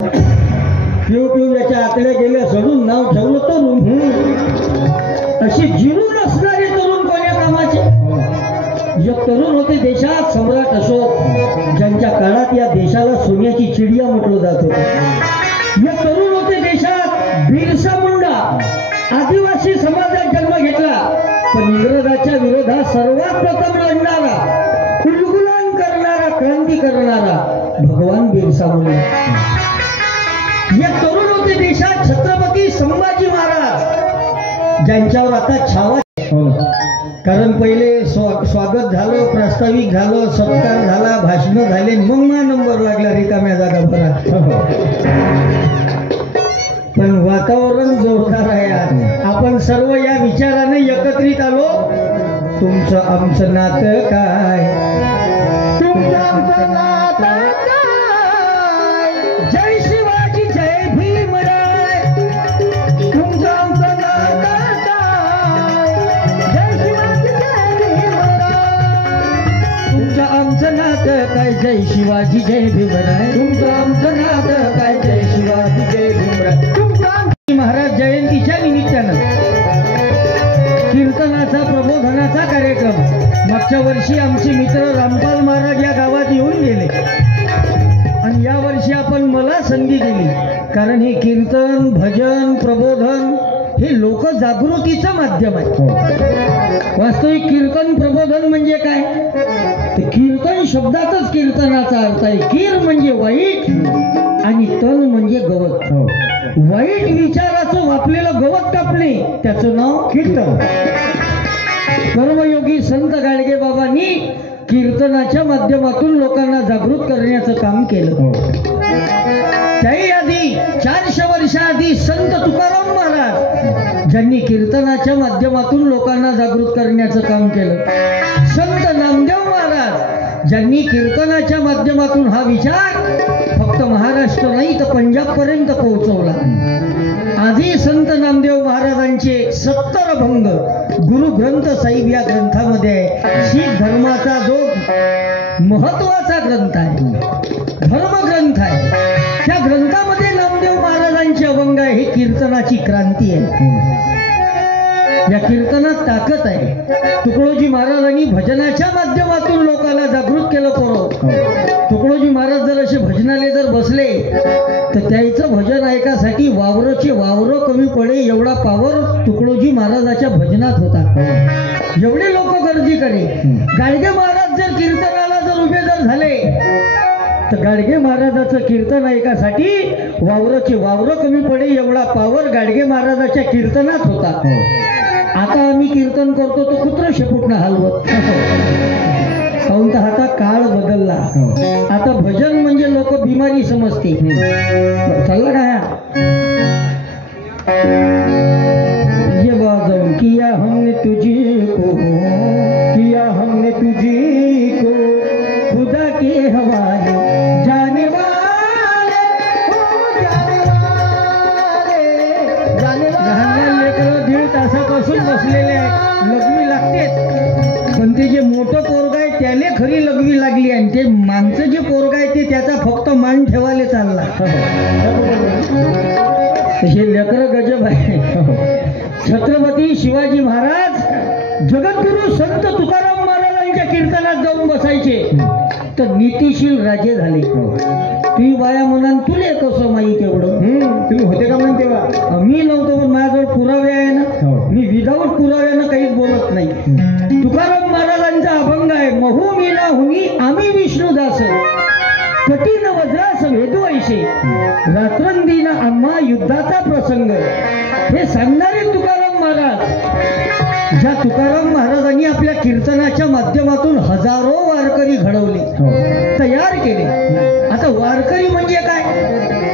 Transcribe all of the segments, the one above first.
पिऊ पिऊ याच्या आकडे गेले सोडून नाव ठेवलं तरुण. अशी जिरून असणारे तरुण कोण्या कामाचे. एक तरुण होते देशात सम्राट अशोक, ज्यांच्या काळात या देशाला सोन्याची चिडिया म्हटलं जात होतं. एक तरुण होते देशात बिरसा मुंडा, आदिवासी समाजात जन्म घेतला, पण इंग्रजाच्या विरोधात सर्वात प्रथम लढणारा, उलगुलान करणारा, क्रांती करणारा भगवान बिरसा मुंडा. एक तरुण होते देशात छत्रपती संभाजी महाराज, ज्यांच्यावर आता छावा. कारण पहिले स्वागत झालं, प्रास्ताविक झालं, सत्कार झाला, भाषण झाले, मग नंबर लागला रिकाम्या जागा भरा. पण वातावरण जोरदार आहे. आपण सर्व या विचाराने एकत्रित आलो. तुमचं आमचं नातं काय, तुमचं आमचं नातं काय. जय शिवाजी जय भीमराय. तुमचं आमचं नातं काय, जय शिवाजी जय भीमराय. तुमचं आमचं नातं काय, जय शिवाजी जय भीमराय. तुमचं आमचं नातं काय, जय शिवाजी जय भीमराय. महाराज जयंतीच्या निमित्तानं कीर्तनाचा प्रबोधनाचा कार्यक्रम मागच्या वर्षी आमचे मित्र रामपाल महाराज या गावात येऊन गेले आणि या वर्षी आपण मला संधी दिली. कारण हे कीर्तन, भजन, प्रबोधन हे लोक जागृतीचं माध्यम आहे. वास्तविक कीर्तन प्रबोधन म्हणजे काय, कीर्तन शब्दातच कीर्तनाचा अर्थ आहे. कीर म्हणजे वाईट आणि तन म्हणजे गवत. वाईट विचाराचं वापलेलं गवत कापणे त्याचं नाव कीर्तन. कर्मयोगी संत गाडगे बाबांनी कीर्तनाच्या माध्यमातून लोकांना जागृत करण्याचं काम केलं. त्याही आधी 400 वर्षाआधी संत तुकाराम महाराज, ज्यांनी कीर्तनाच्या माध्यमातून लोकांना जागृत करण्याचं काम केलं. संत नामदेव महाराज, ज्यांनी कीर्तनाच्या माध्यमातून हा विचार फक्त महाराष्ट्र नाही तर पंजाब पर्यंत पोहोचवला. आधी संत नामदेव महाराजांचे 70 अभंग गुरु ग्रंथ साहिब या ग्रंथामध्ये आहे. शीख धर्माचा जो महत्वाचा ग्रंथ आहे, धर्मग्रंथ आहे, त्या ग्रंथामध्ये नामदेव महाराजांचे अभंग आहे. ही कीर्तनाची क्रांती आहे. या कीर्तनात ताकद आहे. तुकडोजी महाराजांनी भजनाच्या माध्यमातून लोकांना जागृत केलं. तुकडोजी महाराज जर असे भजनाले जर बसले तर त्याचं भजन ऐकासाठी वावरचे वावर कमी पडे एवढा पावर तुकडोजी महाराजाच्या भजनात होता. एवढे लोक गर्दी करे. गाडगे महाराज जर कीर्तनाला जर उभे जर झाले तर गाडगे महाराजाचं कीर्तन ऐकासाठी वावरचे वावर कमी पडे एवढा पावर गाडगे महाराजाच्या कीर्तनात होता. आता आम्ही कीर्तन करतो तो कुत्र शेपूटनं हलवत. काहून तर आता काळ बदलला. आता भजन म्हणजे लोक बिमारी समजते. चाललं काय ये बाजम किया हमने तुझी को, किया हमने तुझी को, खुदा के हवाले जाने वाले, जाने वाले, जाने वाले. लेकरं 1.5 तासापासून बसलेले आहे, लघवी लागते. पण ते जे मोठं पोरग आहे त्याने खरी लघवी लागली आणि ते मागचं जे पोरग आहे ते त्याचा फक्त मान ठेवायला चालला. हे लेकरं गजब आहे. छत्रपती शिवाजी महाराज जगद्गुरु संत तुकाराम महाराजांच्या कीर्तनात जाऊन बसायचे तर नीतिशील राजे झाले. तुम्ही बाया म्हणाल तुले कसं माहीत एवढं, तुम्ही होते का म्हण तेव्हा. मी नव्हतो पण माझ्याजवळ पुरावे आहे ना. मी विदाऊट पुराव्यानं काहीच बोलत नाही. तुकाराम महाराजांचा अभंग आहे, महू मीना हुनी आम्ही विष्णुदास, कठीण वज्रास वेदवैशे, रात्रंदिन आम्हा युद्धाचा प्रसंग. हे सांगणारे तुकाराम महाराज. ज्या तुकाराम महाराजांनी आपल्या कीर्तनाच्या माध्यमातून हजारो वारकरी घडवले, तयार केले. आता वारकरी म्हणजे काय,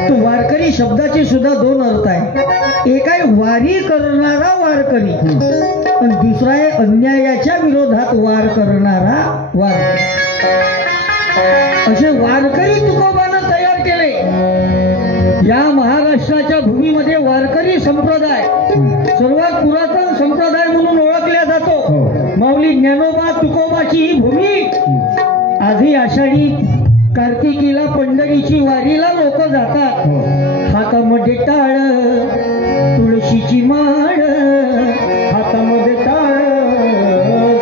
तो वारकरी शब्दाचे सुद्धा 2 अर्थ आहे. एक आहे वारी करणारा वारकरी आणि दुसरा आहे अन्यायाच्या विरोधात वार करणारा वारकरी. असे वारकरी तुकोबानं तयार केले. या महाराष्ट्राच्या भूमीमध्ये वारकरी संप्रदाय सर्वात पुरातन संप्रदाय म्हणून ओळखला जातो. माऊली ज्ञानोबा तुकोबाची ही भूमी आधी आषाढी कार्तिकीला पंढरीची वारीला लोक जातात. हातामध्ये टाळ, तुळशीची माळ, हातामध्ये टाळ,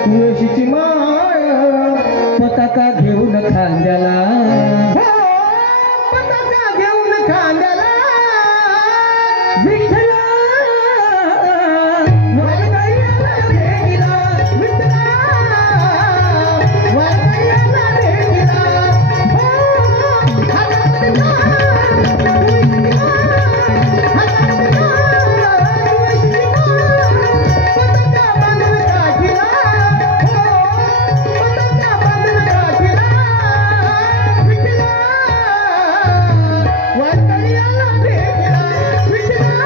तुळशीची माळ, पताका घेऊन खांद्याला, पताका घेऊन खांद्याला, विठ्ठला वारकऱ्याला भेटीला, विठ्ठला वारकऱ्याला भेटीला. हातामध्ये टाळ, तुळशीची माळ, हातामध्ये टाळ, तुळशीची माळ, पताका बांधून काठीला, पताका बांधून काठीला, विठ्ठला वारकऱ्याला भेटीला, विठ्ठला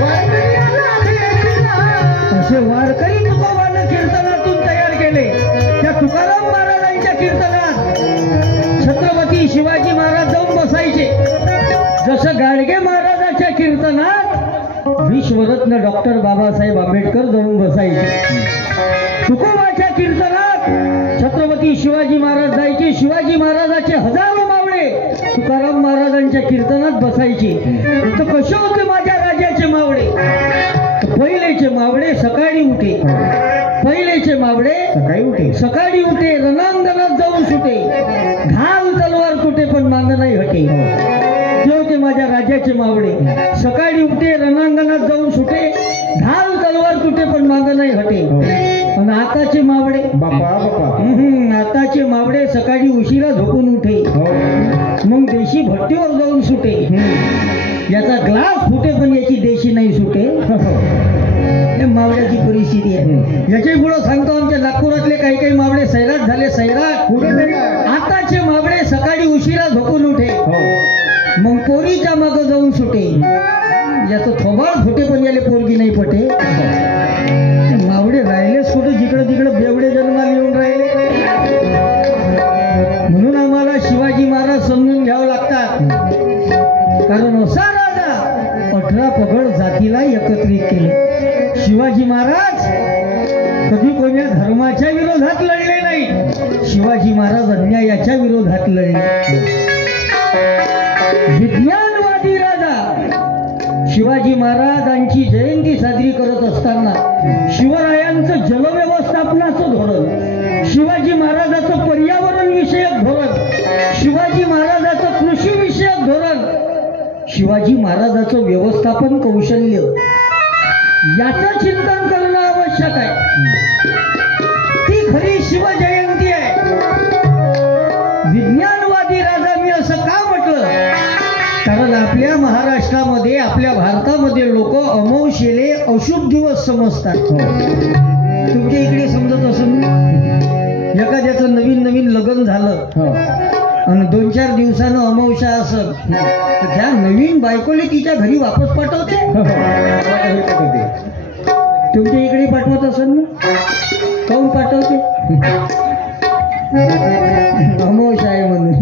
वारकऱ्याला भेटीला. असे वारकरी तुकोबानं कीर्तनातून तयार केले. त्या तुकाराम महाराजांच्या कीर्तनात छत्रपती शिवाजी महाराज जाऊन बसायचे. जसं गाडगे महाराजाच्या कीर्तनात विश्वरत्न डॉक्टर बाबासाहेब आंबेडकर जाऊन बसायचे. तुकोबाच्या कीर्तनात छत्रपती शिवाजी महाराज जायचे. शिवाजी महाराजाचे हजारो मावळे तुकाराम महाराजांच्या कीर्तनात बसायचे. तर कसे होते माझ्या राजाचे मावळे? पहिलेचे मावळे सकाळी उठे, पहिलेचे मावळे सकाळी उठे, रणांगणात जाऊन सुटे, घाल तलवार तुटे पण मांग नाही हटे. ते होते माझ्या राजाचे मावळे. सकाळी उठे, रणांगणात जाऊन सुटे, घाल तलवार तुटे पण मांग नाही हटे. आणि आताचे मावळे आताचे मावळे सकाळी उशिरा झोपून उठे, मग देशी भट्टीवर जाऊन सुटे. याचा ग्लास फुटे पण याची देशी नाही सुटे. हे मावळ्याची परिस्थिती आहे. याच्या पुढं सांगतो, आमच्या नागपुरातले काही काही मावळे सैराट झाले. सैराट आताचे मावळे सकाळी उशिरा झोपून उठे, मग पोरीच्या मागं जाऊन सुटे. याचं थोबाड फुटे पण याले पोरगी नाही पटे. मावळे राहिलेच कुठे, जिकडं तिकडं बेवडे जन्माला येऊन राहिले. म्हणून आम्हाला शिवाजी महाराज समजून घ्यावं लागतात. कारण असा राजा 18 पगड जातीला एकत्रित केले. शिवाजी महाराज कधी कोण्या धर्माच्या विरोधात लढले नाही. शिवाजी महाराज अन्यायाच्या विरोधात लढले. विज्ञानवादी राजा शिवाजी महाराजांची जयंती साजरी करत असताना शिवरायांचं जलव्यवस्थापनाचं धोरण, शिवाजी महाराजाचं पर्यावरण विषयक धोरण, शिवाजी महाराजाचं कृषी विषयक धोरण, शिवाजी महाराजाचं व्यवस्थापन कौशल्य याचं चिंतन करणं आवश्यक आहे. ती खरी शिवजयंती आहे. विज्ञानवादी राजा मी असं का म्हटलं? कारण आपल्या महाराष्ट्रामध्ये, आपल्या भारतामध्ये लोक अमावस्येले अशुभ दिवस समजतात. तुमच्या इकडे समजत असून एखाद्याचं नवीन नवीन लग्न झालं आणि 2-4 दिवसानं अमावस्या असं, तर त्या नवीन बायकोले तिच्या घरी वापस पाठवते. तुमच्या इकडे पाठवत असेल ना? काहून पाठवते? अमावस्या आहे म्हणून,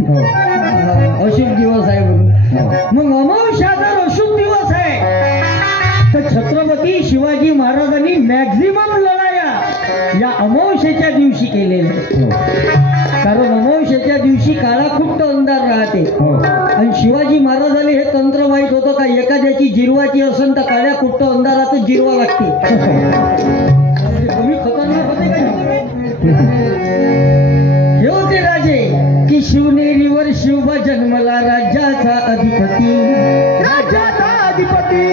अशुभ दिवस आहे म्हणून. मग अमावस्या जर अशुभ दिवस आहे तर छत्रपती शिवाजी महाराजांनी मॅक्झिमम लढाया या अमावस्येच्या दिवशी केलेल्या. कारण अमावस्येच्या दिवशी काळाकुट्ट अंधार राहते. आणि शिवाजी महाराजांनी हे तंत्र माहित होतं का एखाद्याची जिरवाची असेल तर काळ्या कुट्ट अंधारातच जिरवा लागते. कमी खतरनाक होते का? हे होते राजे की शिवनेरीवर शिव जन्मला, राज्याचा अधिपती, राज्याचा अधिपती,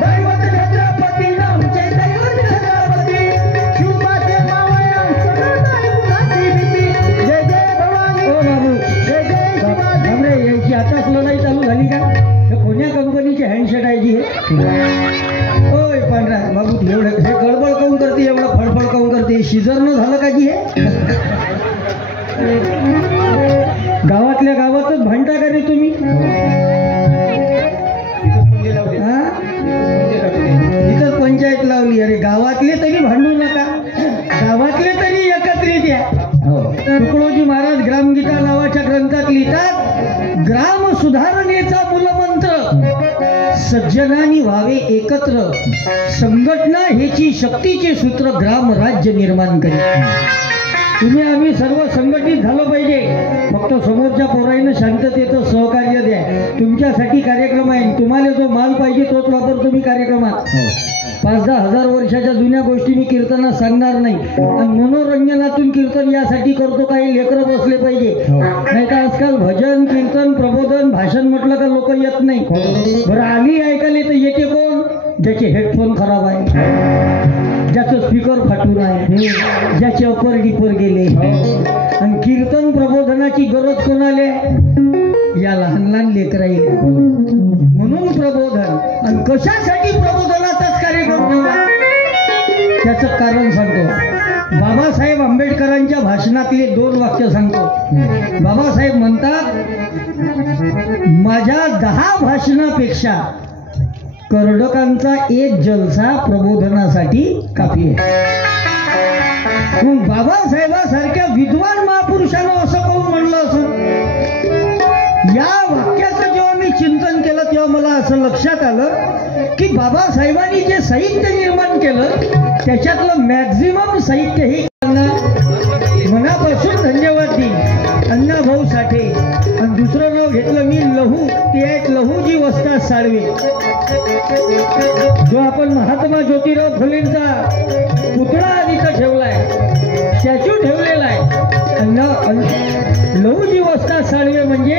दैवत छत्रपती, आमचे दैवत छत्रपती, शिवबाचे मावळ्या सगळं कुणाची भीती. जय जय भवानी, ओ बाबू, जय जय शिवाजी. हमरे यांची आताच लढाई चालू झाली का? हे कोण्या कंपनीची हँडसेट आहे जी? ओय पांढरा बाबू, एवढं हे गडबड काऊन करते, एवढं फडफड काऊन करते? शिजर न झालं का जी? हे गावातल्या गावातच भांडता का रे तुम्ही? इथंच पंचायत लावली. अरे गावातले तरी भांडू नका, गावातले तरी एकत्रित या. तुकडोजी महाराज ग्रामगीता नावाच्या ग्रंथात लिहितात, ग्राम सुधारणेचा मूलमंत्र सज्जनानी व्हावे एकत्र, संघटना हेची शक्तीचे सूत्र ग्राम राज्य निर्माण करी. तुम्ही आम्ही सर्व संघटित झालं पाहिजे. फक्त समोरच्या पोराईनं शांततेचं सहकार्य द्या. तुमच्यासाठी कार्यक्रम आहे. तुम्हाला जो माल पाहिजे तोच वापर तुम्ही कार्यक्रमात. 5-10 हजार वर्षाच्या जुन्या गोष्टी मी कीर्तनात सांगणार नाही. आणि मनोरंजनातून कीर्तन यासाठी करतो काही लेकरं बसले पाहिजे. नाही तर आजकाल भजन कीर्तन प्रबोधन भाषण म्हटलं का लोक येत नाही. बरं आली ऐकायला तर येते कोण? ज्याचे हेडफोन खराब आहे, ज्याचं स्पीकर फाटून आहे, ज्याचे अपर डिपर गेले. आणि कीर्तन प्रबोधनाची गरज कोणाला? या लहान लहान लेकराईला. म्हणून प्रबोधन. आणि कशासाठी प्रबोधनाचाच कार्यक्रम ठेवला त्याचं कारण सांगतो. बाबासाहेब आंबेडकरांच्या भाषणातले 2 वाक्य सांगतो. बाबासाहेब म्हणतात, माझ्या 10 भाषणापेक्षा कर्डकांचा 1 जलसा प्रबोधनासाठी काफी आहे. मग बाबासाहेबांसारख्या विद्वान महापुरुषानं असं करून म्हणलं असं. या वाक्याचं जेव्हा मी चिंतन केलं तेव्हा मला असं लक्षात आलं की बाबासाहेबांनी जे साहित्य निर्माण केलं त्याच्यातलं मॅक्झिमम साहित्य हे मनापासून धन्यवाद देईन अण्णाभाऊ साठे. आणि दुसरं नाव घेतलं मी लहू, ते आहेत लहूजी वस्ताद साळवे. जो आपण महात्मा ज्योतिराव फुलेंचा पुतळा तिथं ठेवलाय, स्टॅच्यू ठेवलेला आहे. लहूजी वस्ताद साळवे म्हणजे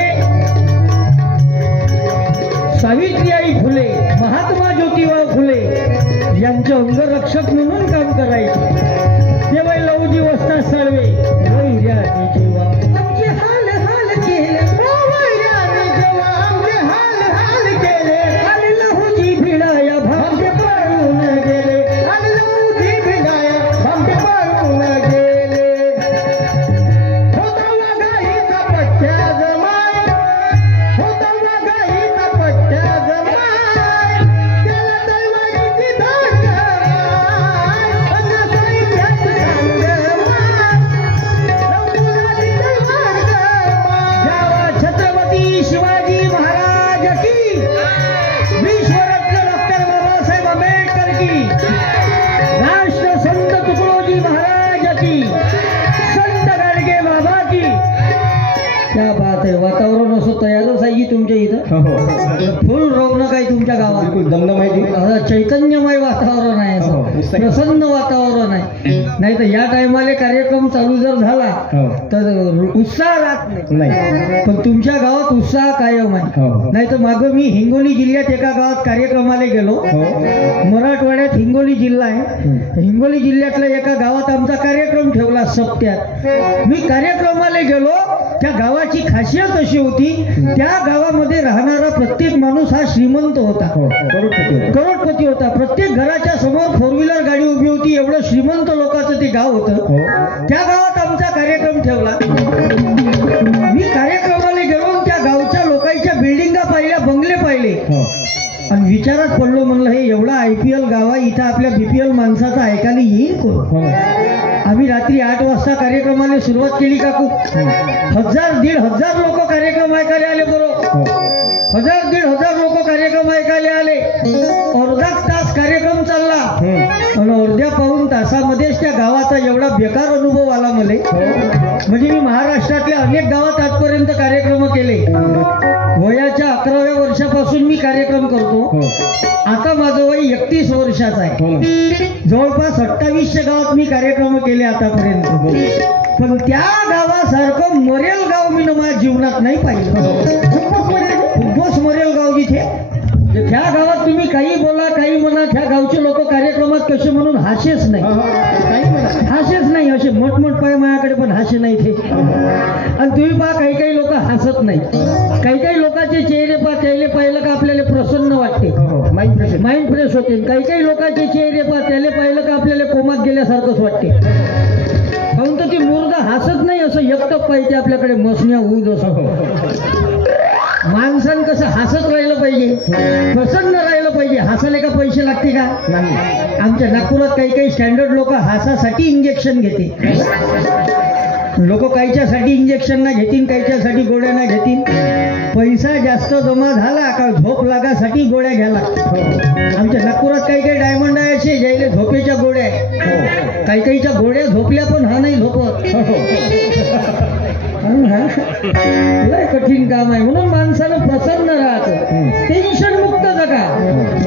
सावित्रीबाई फुले, महात्मा ज्योतिराव फुले यांचे अंगरक्षक म्हणून काम करायचे. तेव्हा लहूजी वस्ताद साळवे आमचे हाल हाल केले, आमचे हाल हाल केले. आणि लहूजी भिडाया भांगे पळून गेले, आणि लहूजी भिडाया भांगे पळून गेले. होता गाईचा पट्ट्या जमाय, होता गाईचा पट्ट्या जमाय. त्याला तलवारीची धार गमाय, अन्न साहित्यात छत्रपती शिवाजी महाराज की, विश्वरत्न डॉक्टर बाबासाहेब आंबेडकर की, राष्ट्रसंत तुकडोजी महाराज की, संत गाडगे बाबा की. क्या बात आहे. वातावरण असं तयारच आहे की तुमच्या इथं फुल रौनक आहे तुमच्या गावात. बिलकुल दमदमाई, चैतन्यमय वातावरण आहे. असं प्रसन्न वातावरण आहे. नाही तर या टायमाले कार्यक्रम चालू जर झाला तर उत्साह राहत नाही. पण तुमच्या गावात उत्साह कायम आहे. नाही तर मागं मी हिंगोली जिल्ह्यात एका गावात कार्यक्रमाला गेलो. मराठवाड्यात हिंगोली जिल्हा आहे. हिंगोली जिल्ह्यातल्या एका गावात आमचा कार्यक्रम ठेवला सप्त्यात. मी कार्यक्रमाला गेलो. त्या गावाची खासियत अशी होती, त्या गावामध्ये राहणारा प्रत्येक माणूस हा श्रीमंत होता, करोडपती होता. प्रत्येक घराच्या समोर 4 व्हीलर गाडी उभी होती. एवढं श्रीमंत लोकांचं ते गाव होतं. त्या गावात आमचा कार्यक्रम ठेवला. मी कार्यक्रमाला गेलो. त्या गावच्या लोकांच्या बिल्डिंगा पाहिल्या, बंगले पाहिले आणि विचारात पडलो. म्हणलं हे एवढा IPL गाव आहे, इथं आपल्या BPL माणसाचं ऐकायला येईल कोण? आम्ही रात्री 8 वाजता कार्यक्रमाला सुरुवात केली. काकू 1000-1500 लोक कार्यक्रम ऐकायला आले. बरोबर 1000-1500 लोक कार्यक्रम ऐकायला आले. अर्धा तास कार्यक्रम चालला आणि अर्ध्या पाऊण तासामध्येच त्या गावाचा एवढा बेकार अनुभव आला मला. म्हणजे मी महाराष्ट्रातल्या अनेक गावात आजपर्यंत कार्यक्रम केले. वयाच्या 11व्या वर्षापासून मी कार्यक्रम करतो. आता माझं वय 31 वर्षाचं आहे. जवळपास 2800 गावात मी कार्यक्रम केले आतापर्यंत. पण त्या गावासारखं मरेल गाव मी माझ्या जीवनात नाही पाहिलं. खूपच मरेल गाव जिथे. त्या गावात तुम्ही काही बोला काही म्हणा, त्या गावचे लोक कार्यक्रमात कसे म्हणून हास्यच नाही, हास्यच नाही. असे मोठमोठ पाय माझ्याकडे पण हास्य नाही ते. आणि तुम्ही पहा काही काही लोक हसत नाही. काही काही लोकांचे चेहरे पहा, त्याला पाहिलं का आपल्याला प्रसन्न वाटते, माइंड फ्रेश होते. काही काही लोकांचे चेहरे पहा, त्याला पाहिलं का आपल्याला कोमात गेल्यासारखंच वाटते. काहून तर ती मुर्दा हसत नाही. असं एकटक पाहिजे आपल्याकडे मसण्या होऊ. असं माणसानं कसं हसत राहिलं पाहिजे, प्रसन्न राहिलं पाहिजे. हसायला का पैसे लागते का? नाही. आमच्या नागपुरात काही काही स्टँडर्ड लोक हसासाठी इंजेक्शन घेते. लोक काहीच्यासाठी इंजेक्शन ना घेतील, काहीच्यासाठी गोळ्या ना घेतील. पैसा जास्त जमा झाला का झोप लागासाठी गोळ्या घ्या लागतात. आमच्या नागपुरात काही काही डायमंड आहे असे ज्याला झोपेच्या गोळ्या आहे. काही काहीच्या गोळ्या झोपल्या पण हा नाही झोपत. लय कठीण काम आहे. म्हणून माणसानं प्रसन्न राहायचं, टेन्शन मुक्त जगा,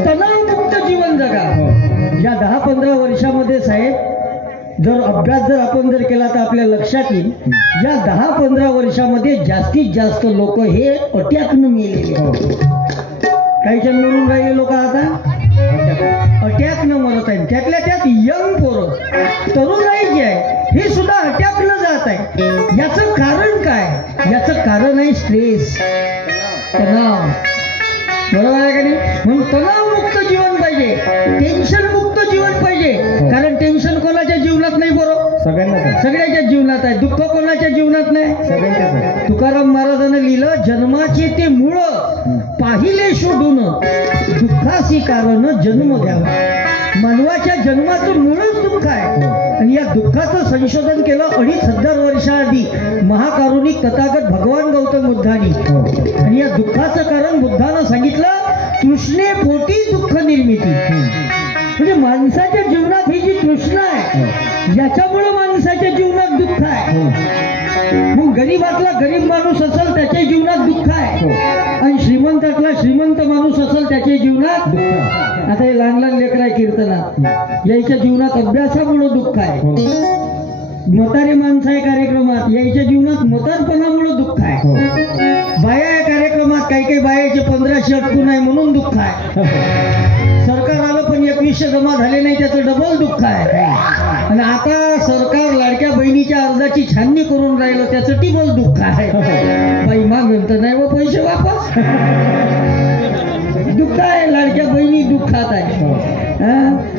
तणाव मुक्त जीवन जगा. या 10-15 वर्षामध्ये साहेब जर अभ्यास जर आपण जर केला तर आपल्या लक्षात येईल, या 10-15 वर्षामध्ये जास्तीत जास्त लोक हे अटॅकनं मेलेले. काहीच्या मरून राहिले लोक आता अटॅकनं मरत आहेत. त्यातल्या त्यात यंग पोरं, तरुणाई जे आहे हे सुद्धा अटॅकनं जात आहे. याचं कारण काय? याचं कारण आहे स्ट्रेस, तणाव. बरोबर आहे का नाही? म्हणून तणावमुक्त जीवन पाहिजे, टेन्शन मुक्त जीवन पाहिजे. कारण टेन्शन कोणाच्या जीवनात नाही, बरोबर सगळ्याच्या जीवनात आहे. दुःख कोणाच्या जीवनात नाही, सगळ्यांच्या. तुकाराम महाराजांनी लिहिलं, जन्माचे ते मूळ पाहिले शोधून दुःखासी कारण जन्म द्यावा. मानवाच्या जन्माचं मूळच दुःख आहे. आणि या दुःखाचं संशोधन केलं 2500 वर्षाआधी महाकारुणिक तथागत भगवान गौतम बुद्धांनी. आणि या दुःखाचं कारण बुद्धानं सांगितलं, तृष्णे पोटी दुःख निर्मिती. म्हणजे माणसाच्या जीवनात ही जी तृष्णा आहे याच्यामुळं माणसाच्या जीवनात दुःख आहे. मग गरीबातला गरीब माणूस असेल त्याच्या जीवनात दुःख आहे, आणि श्रीमंतातला श्रीमंत माणूस असेल त्याच्या जीवनात दुःख. आता हे लहान लहान लेकर आहे कीर्तनात, याच्या जीवनात अभ्यासामुळं दुःख आहे. म्हातारे माणसं आहे कार्यक्रमात, याच्या जीवनात म्हातारपणामुळं दुःख आहे. बाया या कार्यक्रमात काही काही बायाचे 1500 अटकून आहे म्हणून दुःख आहे. सरकार आलं पण 2100 जमा झाले नाही त्याचं डबल दुःख आहे. आणि आता सरकार लाडक्या बहिणीच्या अर्जाची छाननी करून राहिलं त्याचं टिबल दुःख आहे. बाई मागून तर नाही व पैसे वापस दुःख आहे. लाडक्या बहिणी दुःखात आहे.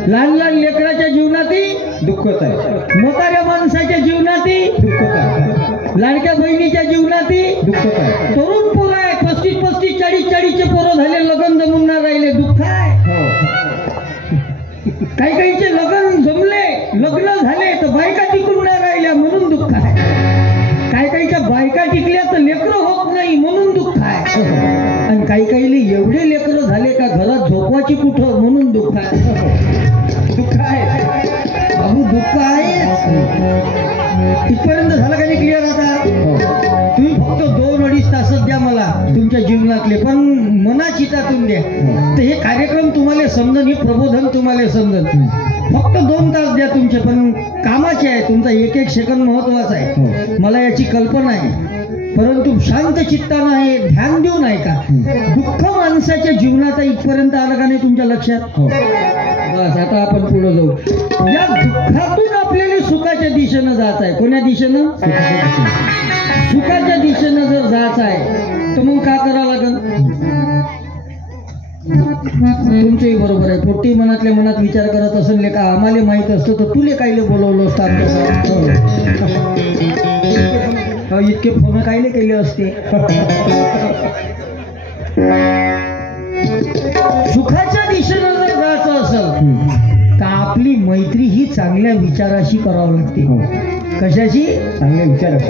लहान लहान लेकराच्या जीवनातही दुःखच आहे, म्हाताऱ्या माणसाच्या जीवनातही दुःखच आहे, लाडक्या बहिणीच्या जीवनातही दुःखच आहे. तरुण पोरं आहे 35-35, 40-40चे पोरं झाले, लग्न जमून नाही राहिले, दुःख आहे. काही काहीचे लग्न जमले, लग्न झाले तर बायका टिकून नाही राहिल्या म्हणून दुःख आहे. काही काहीच्या बायका टिकल्या तर लेकरं होत नाही म्हणून दुःख आहे. आणि काही काहीले एवढे लेकरं झाले का घरात झोपवाची कुठं म्हणून दुःख आहे. दुःख आहे बाबू, दुःख आहे. इथपर्यंत झालं का नाही क्लिअर? आता तुम्ही फक्त 2-2.5 तासच द्या मला तुमच्या जीवनातले, पण मना चितातून द्या. तर हे कार्यक्रम तुम्हाला समजन, हे प्रबोधन तुम्हाला समजन. फक्त 2 तास द्या तुमचे, पण कामाचे आहे. तुमचा 1-1 सेकंद महत्वाचा आहे, मला याची कल्पना आहे. परंतु शांत चित्तानं आहे, ध्यान देऊन ऐका. दुःख माणसाच्या जीवनात इथपर्यंत आलं का नाही तुमच्या लक्षात? बस आता आपण पुढे जाऊ. या दुःखातून आपल्याला सुखाच्या दिशेनं जायचं आहे. कोण्या दिशेनं? सुखाच्या दिशेनं जर जायचं आहे तर मग काय करावं लागेल? तुमचंही बरोबर आहे. पोटी मनातल्या मनात विचार करत असेल का आम्हाला माहित असतं तर तुले कायले बोलवलं असतं आमचं, इतके फोन कायले केले असते. सुखाच्या दिशेनं जर जायचं असेल तर आपली मैत्री ही चांगल्या विचाराशी करावी लागते. कशाशी?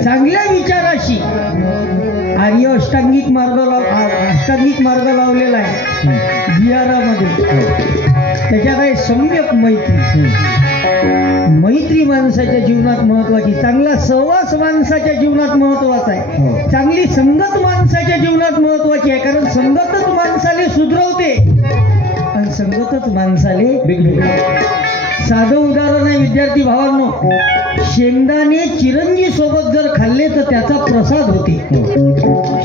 चांगल्या विचाराशी. आर्य अष्टांगिक मार्ग लावलेला आहे बिहारामध्ये. त्याच्यात आहे सम्यक मैत्री. मैत्री माणसाच्या जीवनात महत्वाची. चांगला सहवास माणसाच्या जीवनात महत्वाचा आहे. चांगली संगत माणसाच्या जीवनात महत्वाची आहे. कारण संगतच माणसाले सुधरवते आणि संगतच माणसाले बिघडवते. साधं उदाहरण आहे विद्यार्थी भावांनो, शेंगदाणे चिरंजी सोबत जर खाल्ले तर त्याचा प्रसाद होते.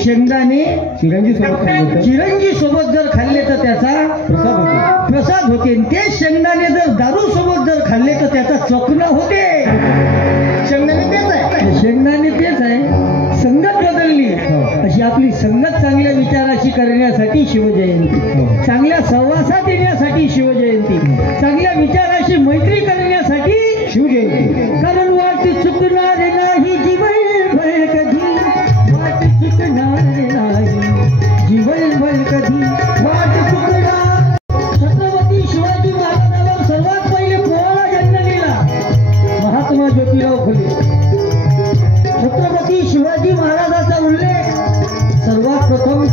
शेंगदाणे चिरंजी सोबत जर खाल्ले तर त्याचा प्रसाद होते. तेच शेंगदाणे जर दारू सोबत जर खाल्ले तर त्याचा चकणा होते. शेंगदाणे तेच आहे. संगत बदलली. अशी आपली संगत चांगल्या विचाराशी करण्यासाठी शिवजयंती, चांगल्या सहवासात येण्यासाठी शिवजयंती, चांगल्या विचाराशी मैत्री करण्यासाठी शिवजयंती. कारण वाट चुकणार नाही जीवनभर कधी, वाट चुकणार नाही जीवनभर कधी, वाट चुकणार. छत्रपती शिवाजी महाराजांना सर्वात पहिले कोणाला जन्म दिला? महात्मा ज्योतिराव फुले. छत्रपती शिवाजी महाराजाचा उल्लेख सर्वात प्रथम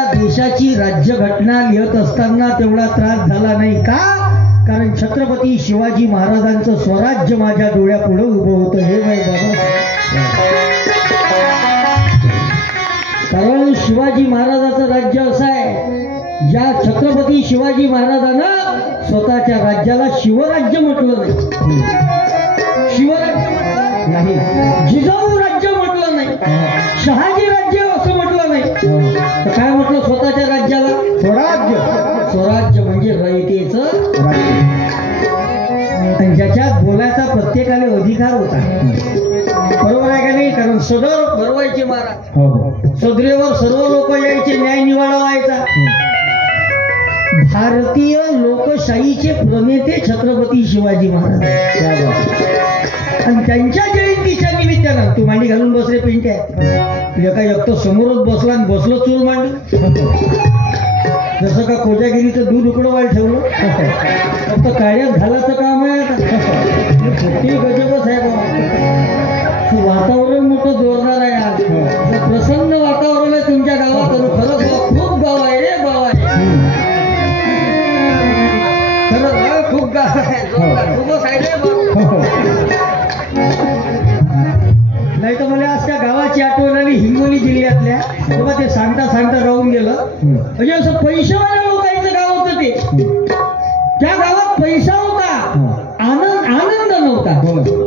आपल्या देशाची राज्यघटना लिहत असताना तेवढा त्रास झाला नाही का? कारण छत्रपती शिवाजी महाराजांचं स्वराज्य माझ्या डोळ्यापुढे उभं होतं. हे बाई बाबा, कारण शिवाजी महाराजाचं राज्य असं आहे, या छत्रपती शिवाजी महाराजांना स्वतःच्या राज्याला शिवराज्य म्हटलं नाही, शिवराज्य नाही, जिजाऊ राज्य म्हटलं नाही, शहाजी राज्य असं म्हटलं नाही, तर काय म्हटलं स्वतःच्या राज्याला? स्वराज्य. स्वराज्य म्हणजे रयतेचं राज्य, ज्याच्यात बोलायचा प्रत्येकाला अधिकार होता. बरोबर आहे का नाही? कारण सदर भरवायचे महाराज, सदरेवर सर्व लोक यायचे, न्याय निवाडा व्हायचा. भारतीय लोकशाहीचे प्रणेते छत्रपती शिवाजी महाराज, आणि त्यांच्या जयंतीच्या निमित्तानं तू मांडी घालून बसले पिंट्या, एका एकटं समोरच बसला आणि बसलो चूल मांडी, जसं का कोजागिरीचं दूध उकडवायला ठेवलं, फक्त काळ्यात घालायचं काम आहे. ते गजबच आहे बाबा. वातावरण मोठं जोरदार आहे आज, प्रसन्न वातावरण आहे तुमच्या गावात. खरंच खूप गाव आहे रे, गाव आहे खरंच, खूप गाव आहे, खूपच आहे नाही तर मला आज त्या गावाची आठवण आली, हिंगोली जिल्ह्यातल्या. तेव्हा ते सांगता सांगता राहून गेलं. म्हणजे असं पैशावाल्या लोकांचं गाव होतं ते. त्या गावात पैसा होता, आनंद नव्हता.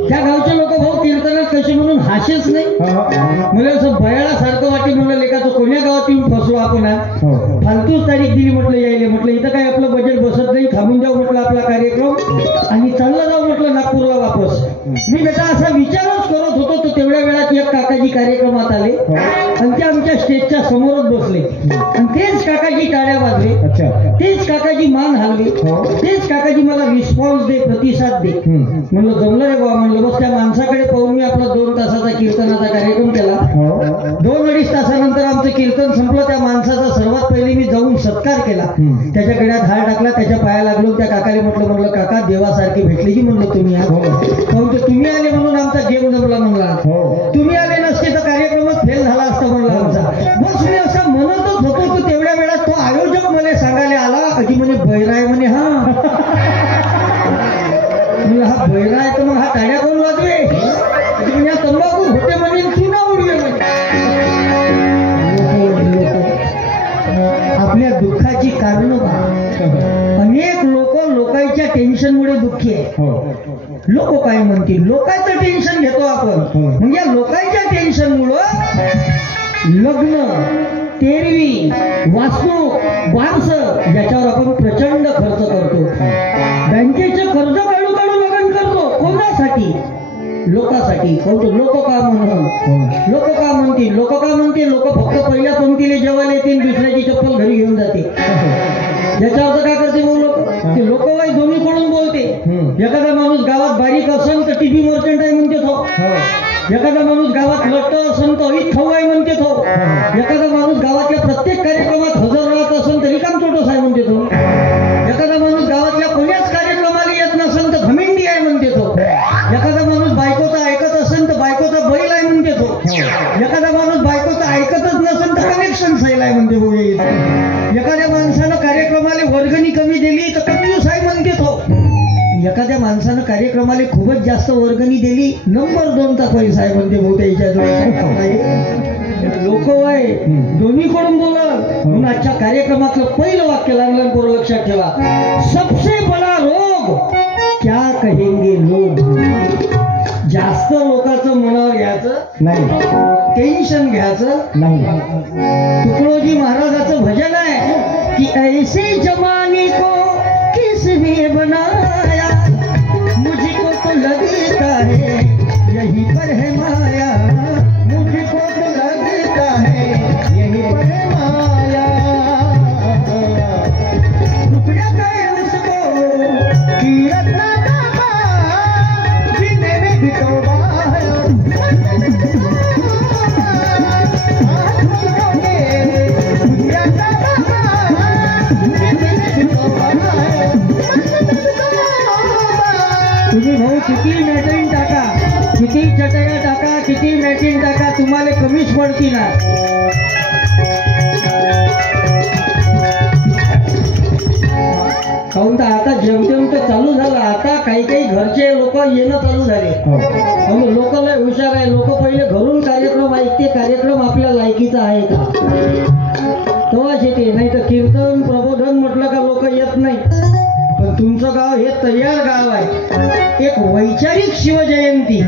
त्या गावचे लोक भाऊ कीर्तनात कसे म्हणून हाशेच नाही. मला असं भयाळासारखं वाटे म्हणलं, लेखाचं कोण्या गावात येऊन फसलो आपण, फालतूच तारीख दिली म्हटलं यायले. म्हटलं इथं काय आपलं बजेट बसत नाही, थांबून जाऊ म्हटलं आपला कार्यक्रम आणि चाललं जाऊ म्हटलं नागपूरला वापस. मी बेटा असा विचारच करत होतो, तर तेवढ्या वेळात एक काकाजी कार्यक्रमात आले आणि ते आमच्या स्टेजच्या समोरच बसले, आणि तेच काकाजी टाळ्या वाजले, तेच काकाजी मान हलवे, तेच काकाजी मला रिस्पॉन्स दे, प्रतिसाद दे. म्हणलं जमलं रे बाबा. म्हणलं बस त्या माणसाकडे पाहून मी आपला 2 तासाचा कीर्तनाचा कार्यक्रम केला. 2-2.5 तासानंतर आमचं कीर्तन संपलं. त्या माणसाचा सर्वात पहिले मी जाऊन सत्कार केला, त्याच्या गळ्यात हार टाकला, त्याच्या पाया लागलो. त्या काकाने म्हटलं काका देवासारखी भेटली की. म्हणलं तुम्ही तुम्ही आले म्हणून आमचा गेम जमला. म्हणला तुम्ही आले नसते तर कार्यक्रमच फेल झाला असता म्हणला आमचा. बस मी असं म्हणतच होतो की तेवढ्या वेळात तो आयोजक मला सांगायला आला, अजी म्हणे बैराय म्हणे. हा हा बैरा आहे तर मग हा टाळ्या कोण वाजवे? म्हणजे हा तंबाखू होते म्हणे, चुना उडवे म्हणे. आपल्या दुःखाची कारण अनेक लोकांच्या टेन्शनमुळे दुःखी आहे. लोक काय म्हणतील, लोकांचं टेन्शन घेतो आपण. म्हणजे या लोकांच्या टेन्शनमुळं लग्न, तेरवी, वास्तू, वारस याच्यावर आपण प्रचंड खर्च करतो. बँकेचे कर्ज काढू काढू लग्न करतो. कोणासाठी? लोकांसाठी. लोक का म्हणून, लोक का म्हणतील, लोक का म्हणतील. लोक फक्त पहिल्या पंक्तीला जेवायला येतील, दुसऱ्याची चप्पल घरी घेऊन जाते. याचा अर्थ काय करते मग लोक? ते लोक वाई दोन्हीकडून बोलते. एखादा माणूस गावात बारीक असेल तर टीबी मर्चंट आहे म्हणते तो. एखादा माणूस गावात लट्ट असेल तर अईत खाऊ आहे म्हणते तो. एखादा माणूस गावातल्या प्रत्येक कार्यक्रमात हजर राहत असेल तर रिकाम चोटस आहे म्हणते तो. एखादा माणूस गावातल्या कोण्याच कार्यक्रमाला येत नसेल तर घमिंडी आहे म्हणते तो. एखादा माणूस बायकोचा ऐकत असेल तर बायकोचा बैल आहे म्हणते तो. एखादा माणूस बायकोचा ऐकतच नसेल तर कनेक्शन सैल आहे म्हणते भाऊ. एखाद्या माणसानं कार्यक्रमाला वर्गणी कमी दिली तर कंजूस आहे म्हणते तो. एखाद्या माणसानं कार्यक्रमाला खूपच जास्त वर्गणी दिली, नंबर 2चा पैसा आहे म्हणते भाऊ त्याच्याजवळ. लोक आहे दोन्हीकडून बोलत. म्हणून आजच्या कार्यक्रमातलं पहिलं वाक्य लागलं पोरं लक्षात ठेवा. सबसे बडा रोग क्या कहेंगे लोग. जास्त लोकांचं मनावर घ्यायचं नाही, टेन्शन घ्यायचं नाही. तुकडोजी महाराजाचं भजन आहे की ऐसे जमाने को किसने बनाया, मुझको तो लगता है यही पर है माया, मुझको तो लगता है यही पर है माया. टुकड़ा गए उसको कि रत्ना जीने में भी तौबा है. तुम्ही भाऊ किती मॅटरिन टाका, किती चटया टाका, किती मॅटरिन टाका, तुम्हाला कमीच पडती ना. येणं चालू झाले. आणि लोक लय हुशार आहे. लोक पहिले घरून कार्यक्रम ऐकते, कार्यक्रम आपल्या लायकीचा आहे का तेव्हाच येते, नाही तर कीर्तन प्रबोधन म्हटलं का लोक येत नाही. पण तुमचं गाव हे तयार गाव आहे. एक वैचारिक शिवजयंती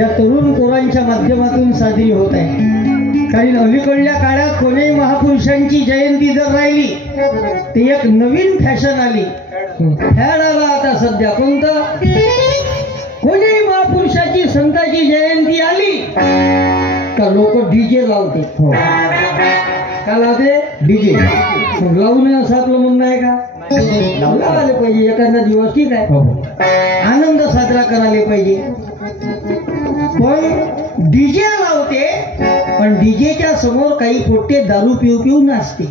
या तरुण पोरांच्या माध्यमातून साजरी होत आहे. कारण अलीकडल्या काळात कोणीही महापुरुषांची जयंती जर राहिली ते एक नवीन फॅशन आली, फॅड आला आता सध्या. कोणतं? कोणीही महापुरुषाची संतांची जयंती आली का लोक डीजे लावते. का लावते? डीजे. लावू नये असं आपलं म्हणणं आहे का? लावले पाहिजे एखादा दिवस, ठीक आहे, आनंद साजरा करायला पाहिजे. पण डीजे लावते, पण डीजेच्या समोर काही पोट्टे दारू पिऊ पिऊ नाचते.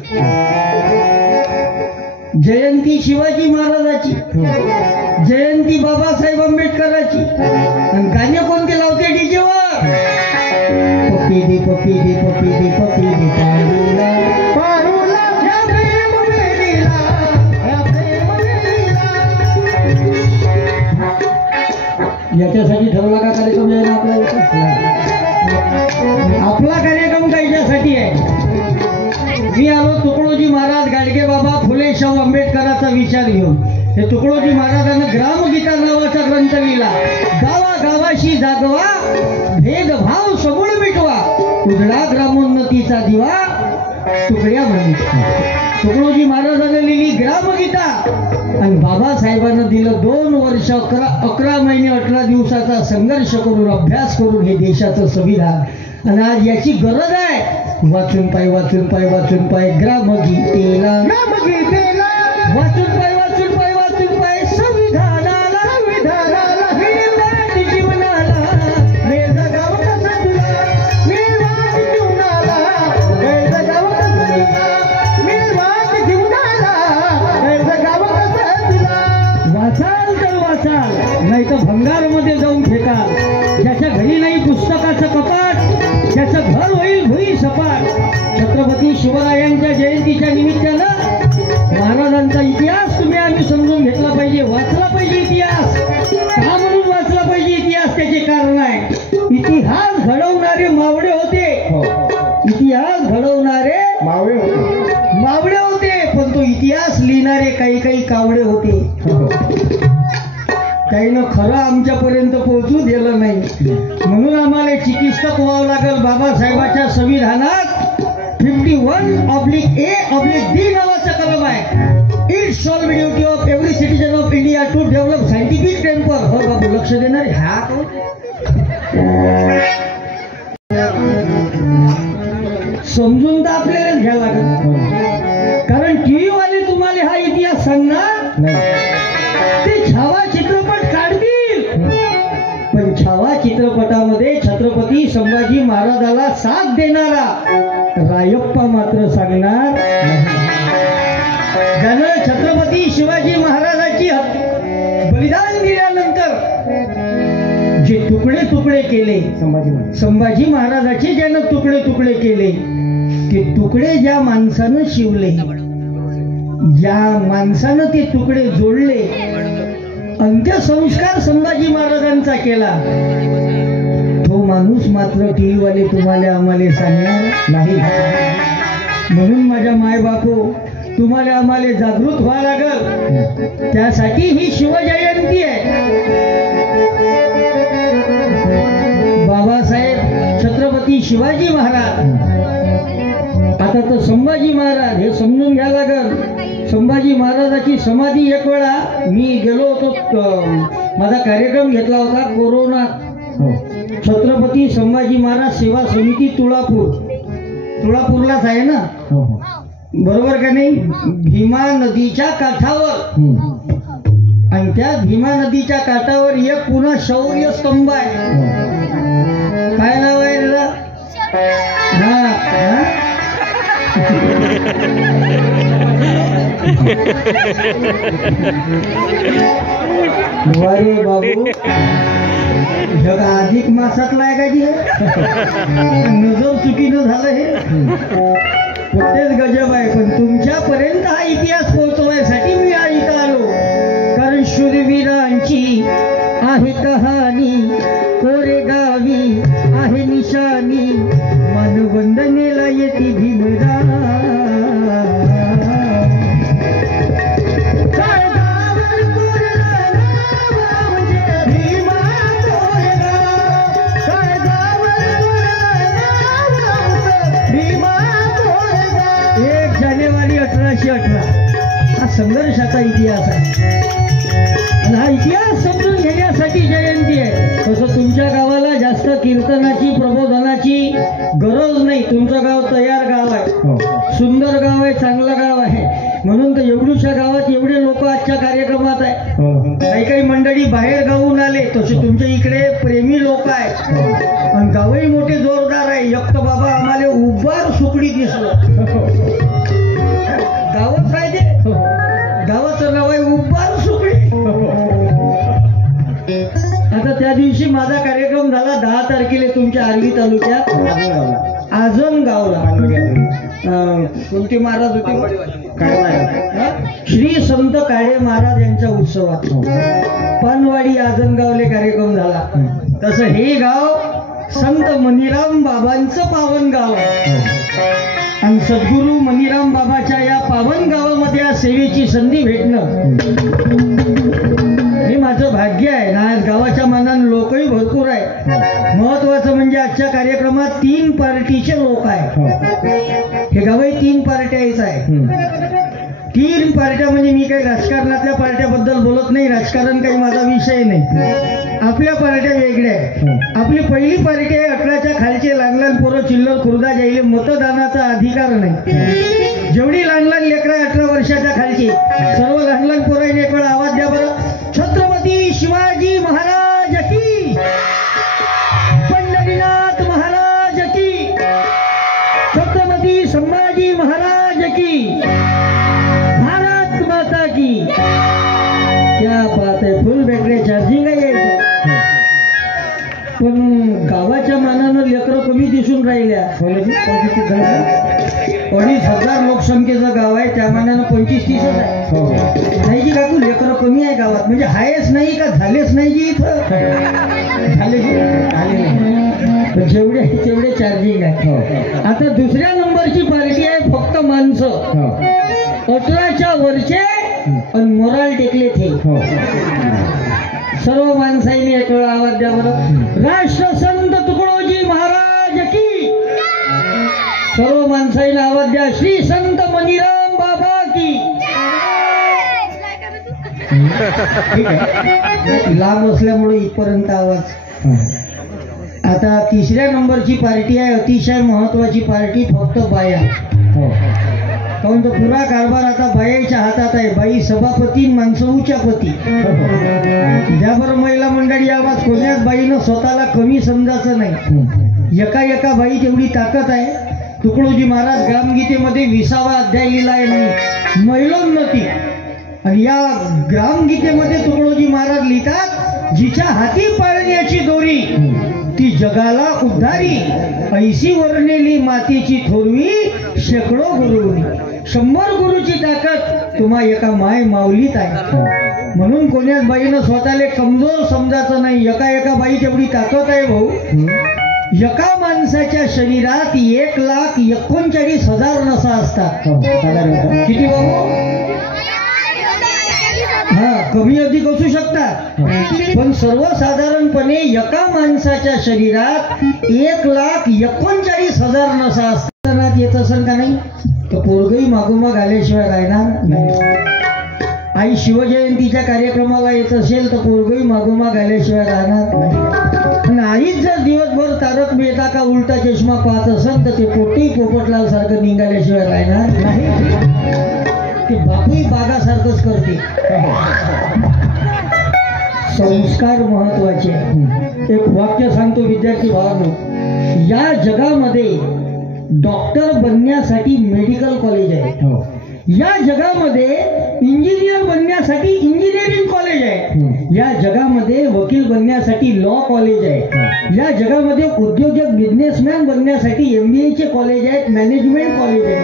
जयंती शिवाजी महाराजाची, जयंती बाबासाहेब आंबेडकरांची, आणि गाणे कोणते लावते डीजेवर? पप्पी दे पप्पी दे पप्पी दे पप्पी दे पारूला पारूला या प्रेम वेडीला या प्रेम वेडीला. याच्यासाठी ठरवला का कार्यक्रम आहे ना आपला? आपला कार्यक्रम कायच्यासाठी आहे? मी आलो तुकडोजी महाराज, गाडगे बाबा, फुले शाहू आंबेडकरांचा विचार घेऊन. हे तुकडोजी महाराजांनी ग्रामगीता नावाचा ग्रंथ लिहिला. गावागावाशी जागवा, भेदभाव सबूळ मिटवा, उजळा ग्रामोन्नतीचा दिवा तुकड्या म्हणून. तुकडोजी महाराजांनी लिहिली ग्रामगीता, आणि बाबासाहेबांना दिलं 2 वर्ष 11 महिने 18 दिवसाचा संघर्ष करून, अभ्यास करून हे देशाचं संविधान. आणि आज याची गरज आहे. वाचून पाय वाचून पाय वाचून पाय ग्रामगीतेला, ग्रामगीतेला वाचून पाय वाचून पाय वाचून पाय संविधानाला, संविधानाला वेळ जीवनाला, वेळ जगाव कसा तुला, वेळ जीवनाला, वेळ जगाव कसा तुला, वेळ जीवनाला, वेळ जगाव कसा तुला. वाचाल तर वाचाल, नाही तर भंगारमध्ये जाऊन फेकाल. ज्याच्या घरी नाही पुस्तकाचं कपाट, त्याचं घर होईल भुई सपाट. छत्रपती शिवरायांच्या जयंतीच्या निमित्तानं महाराजांचा इतिहास तुम्ही आम्ही समजून घेतला पाहिजे, वाचला पाहिजे. इतिहास का म्हणून वाचला पाहिजे? इतिहास त्याचे कारण आहे. इतिहास घडवणारे मावळे होते, इतिहास घडवणारे मावळे होते, पण तो इतिहास लिहिणारे काही काही कावडे होते. त्यानं खरं आमच्यापर्यंत पोहोचू दिलं नाही, म्हणून आम्हाला चिकित्सक व्हावं लागेल. बाबासाहेबाच्या संविधानात 51/A/D नावाचं कलम आहे. It shall be duty of every citizen of India to develop scientific temper. हो बाबू, लक्ष देणार. हा समजून तर आपल्यालाच घ्यायला लागेल, कारण टीव्ही वाले तुम्हाला हा इतिहास सांगणार नाही. ते छावा चित्रपट काढतील, पण छावा चित्रपटामध्ये छत्रपती संभाजी महाराजाला साथ देणारा रायप्पा मात्र सांगणार नाही. ज्यानं छत्रपती शिवाजी महाराजाची बलिदान दिल्यानंतर जे तुकडे तुकडे केले, संभाजी महाराजाचे ज्यानं तुकडे तुकडे केले, ते तुकडे ज्या माणसानं शिवले, ज्या माणसानं ते तुकडे जोडले, अंत्यसंस्कार संभाजी महाराजांचा केला, तो माणूस मात्र टीव्ही वाले तुम्हाला आम्हाला सांगणार नाही. म्हणून माझ्या मायबापू, तुम्हाला आम्हाला जागृत व्हावं लागल. त्यासाठी ही शिवजयंती आहे. बाबासाहेब छत्रपती शिवाजी महाराज, आता तर संभाजी महाराज, हे समजून घ्या लागल. संभाजी महाराजाची समाधी एक वेळा मी गेलो होतो, माझा कार्यक्रम घेतला होता कोरोनात. छत्रपती संभाजी महाराज सेवा समिती तुळापूर, तुळापूरलाच आहे ना, बरोबर का नाही? भीमा नदीच्या काठावर, आणि त्या भीमा नदीच्या काठावर एक पुन्हा शौर्य स्तंभ आहे. काय नाव आहे त्याला? अरे बाबू, जग अधिक मासातला आहे का जी? नजर चुकीनं झालं हे, तेच गजब आहे. पण तुमच्यापर्यंत हा इतिहास पोहोचवायसाठी मी इथं आलो, कारण शूरवीरांची आहे कहा 1918 हा संघर्षाचा इतिहास आहे आणि हा इतिहास समजून घेण्यासाठी जयंती आहे. तसं तुमच्या गावाला जास्त कीर्तनाची प्रबोधनाची गरज नाही. तुमचं गाव तयार गाव आहे, सुंदर गाव आहे, चांगलं गाव आहे. म्हणून तर एवढ्याशा गावात एवढे लोक आजच्या कार्यक्रमात आहे. काही काही मंडळी बाहेर गावून आले, तसे तुमच्या इकडे प्रेमी लोक आहेत आणि गावही मोठे जोरदार आहे. एक तर बाबा आम्हाला उभार सुकडी दिसलं. गावात काय ते गावाचं नाव आहे उभार सुकडी. आता त्या दिवशी माझा कार्यक्रम झाला 10 तारखेला तुमच्या आर्वी तालुक्यात आजनगावला. कोणते महाराज होते? श्री संत काळे महाराज यांच्या उत्सवात पानवाडी आजनगावले कार्यक्रम झाला. तसं हे गाव संत मनीराम बाबांचं पावन गाव आहे आणि सद्गुरू मनीराम बाबाच्या या पावन गावामध्ये या सेवेची संधी भेटणं हे माझं भाग्य आहे ना. आज गावाच्या मानानं लोकही भरपूर आहे. महत्वाचं म्हणजे आजच्या कार्यक्रमात 3 पार्टीचे लोक आहेत. हे गावही 3 पार्ट्याच आहे. 3 पार्ट्या म्हणजे मी काही राजकारणातल्या पार्ट्याबद्दल बोलत नाही. राजकारण काही माझा विषय नाही. आपल्या पार्ट्या वेगळ्या आहे. आपली पहिली पार्टी आहे 18च्या खालचे लहान लहान पोरं चिल्लर खुर्दा जाईल मतदानाचा अधिकार नाही. जेवढी लहान लहान लेकरं 18 वर्षाच्या खालची सर्व लहान लहान पोरांनी एक वेळा आवाज द्या बरं. छत्रपती शिवाजी महाराज की, पंढरीनाथ महाराज की, छत्रपती संभाजी महाराज की, भारत माता की. क्या बात आहे. फुल बॅटरी चार्जिंग आहे. पण गावाच्या मानानं लेकरं कमी दिसून राहिल्या. 2,500 लोकसंख्येचं गाव आहे, त्या मानानं 25-30 आहे. नाही की काकू लेकरं कमी आहे गावात? म्हणजे आहेच नाही का झालेच नाही की इथं झाले जेवढे तेवढे चार्जिंग आहे. आता दुसऱ्या नंबरची पार्टी आहे फक्त माणसं 18च्या वरचे आणि मोराल टेकले थे. सर्व माणसाईने एक वेळा आवाज द्या बरं. राष्ट्रसंत तुकडोजी महाराज की. सर्व माणसाईने आवाज द्या. श्री संत मनीराम बाबा की. लांब असल्यामुळे इथपर्यंत आवाज. आता तिसऱ्या नंबरची पार्टी आहे अतिशय महत्वाची पार्टी फक्त बाया. काहून तो पुरा कारभार आता बाईच्या हातात आहे. बाई सभापती माणसं उच्चापती. ज्या बरं महिला मंडळी आवाज कोण्याच बाईनं स्वतःला कमी समजायचं नाही. एका एका बाई तेवढी ताकद आहे. तुकडोजी महाराज ग्रामगीतेमध्ये 20वा अध्याय लिहिला आहे महिलोन्नती. आणि या ग्रामगीतेमध्ये तुकडोजी महाराज लिहितात जिच्या हाती पाळण्याची दोरी ती जगाला उद्धारी. ऐशी वर्णेली मातेची थोरवी शेकडो गुरुनी. 100 गुरुची ताकद तुम्हा एका माय माऊलीत आहे. म्हणून कोण्याच बाईनं स्वतःला कमजोर समजायचं नाही. एका एका बाई तेवढी ताकद आहे भाऊ. एका माणसाच्या शरीरात 1,39,000 नसा असतात. किती बाबू? हा कमी अधिक असू शकतात. पण सर्वसाधारणपणे एका माणसाच्या शरीरात 1,39,000 नसा असताना येत असेल का नाही? तर पोरगही मागोमाग आल्याशिवाय राहणार नाही. आई शिवजयंतीच्या कार्यक्रमाला येत असेल तर पोरगही मागोमाग आल्याशिवाय राहणार नाही. आणि आईच जर दिवसभर तारक मेहता का उलटा चष्मा पाहत असेल तर ते पोटी पोपटलाल सारखं निघाल्याशिवाय राहणार नाही. ते बापूही बागासारखंच करते. संस्कार महत्वाचे. एक वाक्य सांगतो विद्यार्थी भावांनो. या जगामध्ये डॉक्टर बनण्यासाठी मेडिकल कॉलेज आहे. या जगामध्ये इंजिनियर बनण्यासाठी इंजिनिअरिंग कॉलेज आहे. या जगामध्ये वकील बनण्यासाठी लॉ कॉलेज आहे. या जगामध्ये उद्योजक बिझनेसमॅन बनण्यासाठी MBA चे कॉलेज आहेत, मॅनेजमेंट कॉलेज आहे.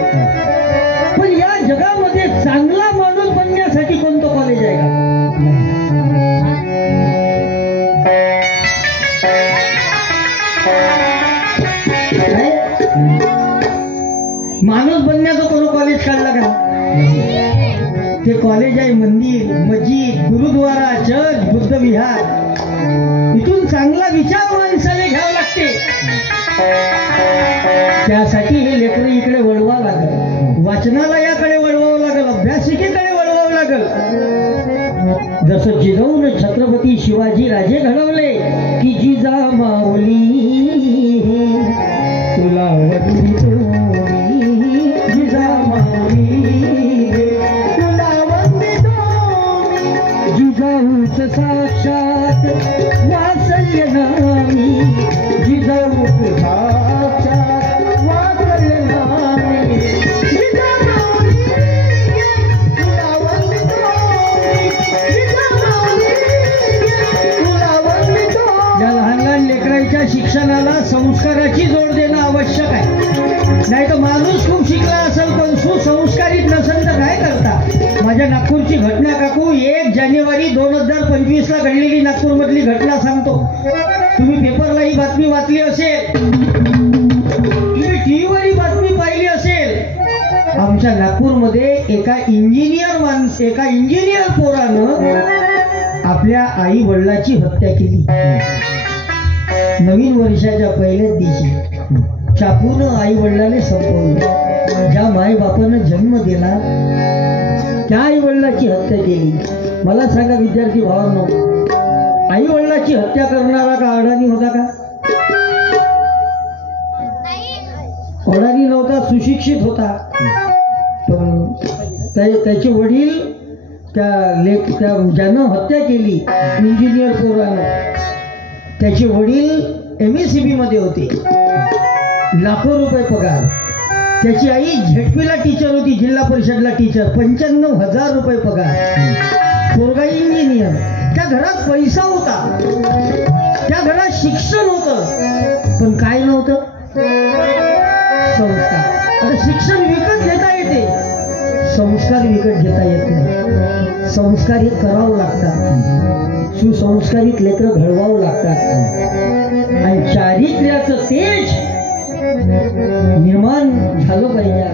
पण या जगामध्ये चांगला माणूस बनण्यासाठी कोणतं कॉलेज आहे का? माणूस बनण्याचं कोण कॉलेज काढलं का? ते कॉलेज आहे मंदिर, मस्जिद, गुरुद्वारा, चर्च, बुद्ध विहार. इथून चांगला विचार माणसाला घ्यावा लागते. त्यासाठी हे लेकरं इकडे वळवा लागल. वाचनाला याकडे वळवावं लागल. जसं जिजाऊन छत्रपती शिवाजी राजे घडवले की जिजा माऊली तुला वंदितो मी, जिजा माऊली तुला वंदितो मी, जिजाऊच साक्षात वात्सल्य नामी, जिजाऊच साक्षात वात्सल्य नामी, जिजा माऊली तुला वंदितो मी, जिजा माऊली तुला वंदितो. या लहान लहान लेकरांच्या शिक्षणाला संस्काराची जोड देणं आवश्यक आहे. नाही तर माणूस खूप शिकला असेल पण सुसंस्कारित नसेल तर काय करता. माझ्या नागपूरची घटना काकू 1 जानेवारी 2025 ला घडलेली नागपूरमधली घटना सांगतो. तुम्ही पेपरला ही बातमी वाचली असेल, तुम्ही टीव्हीवर ही बातमी पाहिली असेल. आमच्या नागपूरमध्ये एका इंजिनियर पोरानं आपल्या आई वडिलाची हत्या केली. नवीन वर्षाच्या पहिल्याच दिवशी चाकून आई वडिलाने संपवलं. ज्या माई बापानं जन्म दिला त्या आई वडिलाची हत्या केली. मला सांगा विद्यार्थी भावांनो, आई वडिलाची हत्या करणारा का अडाणी होता का? अडाणी नव्हता, सुशिक्षित होता. पण त्याचे वडील त्या ज्यानं हत्या केली इंजिनियर पोरानं, त्याचे वडील MSCB मध्ये होते, लाखो रुपये पगार. त्याची आई झेडपीला टीचर होती, जिल्हा परिषदला टीचर, 95,000 रुपये पगार. पोरगा इंजिनियर. त्या घरात पैसा होता, त्या घरात शिक्षण होतं, पण काय नव्हतं? संस्कार. आता शिक्षण विकत घेता येते, संस्कार विकत घेता येत नाही. संस्कार हे करावं लागतात. सुसंस्कारित लेकरं घडवावं लागतात आणि चारित्र्याचं तेज निर्माण झालं पाहिजे.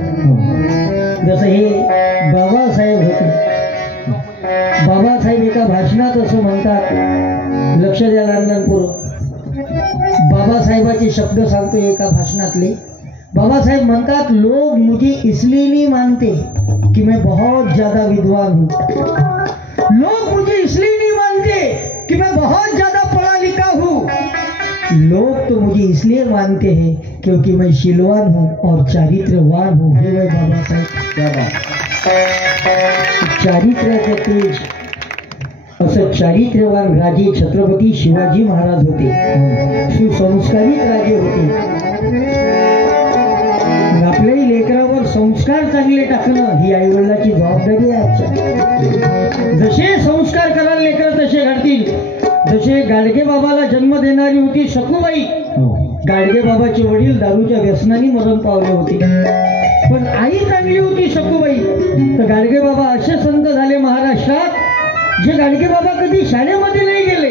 जसं हे बाबासाहेब होते. बाबासाहेब एका भाषणात असं म्हणतात, लक्ष द्या लहान पोरं. बाबासाहेबाचे शब्द सांगतो एका भाषणातले. बाबासाहेब म्हणतात, लोग मुझे इसलिए नहीं मानते कि मैं बहुत ज्यादा विद्वान हूँ. लोग मुझे इसलिए नहीं मानते कि मैं बहुत ज्यादा पढ़ा लिखा हूँ. लोग तो मुझे इसलिए मानते हैं क्योंकि मैं शीलवान हूँ और चारित्र्यवान हूँ. हे वय बाबासाहेब. चारित्र्याचं तेज. असं चारित्र्यवान राजे छत्रपती शिवाजी महाराज होते. सुसंस्कारित राजे होते. आपल्याही लेकरावर संस्कार चांगले टाकणं ही आईवडिलाची जबाबदारी आहे. जसे संस्कार कराल लेकर तसे घडतील. जसे गाडगे बाबाला जन्म देणारी होती सखूबाई, गाडगे बाबाचे वडील दारूच्या व्यसनाने मरण पावले होते, पण आई चांगली होती सखूबाई. तर गाडगे बाबा असे संत झाले महाराष्ट्रात जे गाडगे बाबा कधी शाळेमध्ये नाही गेले,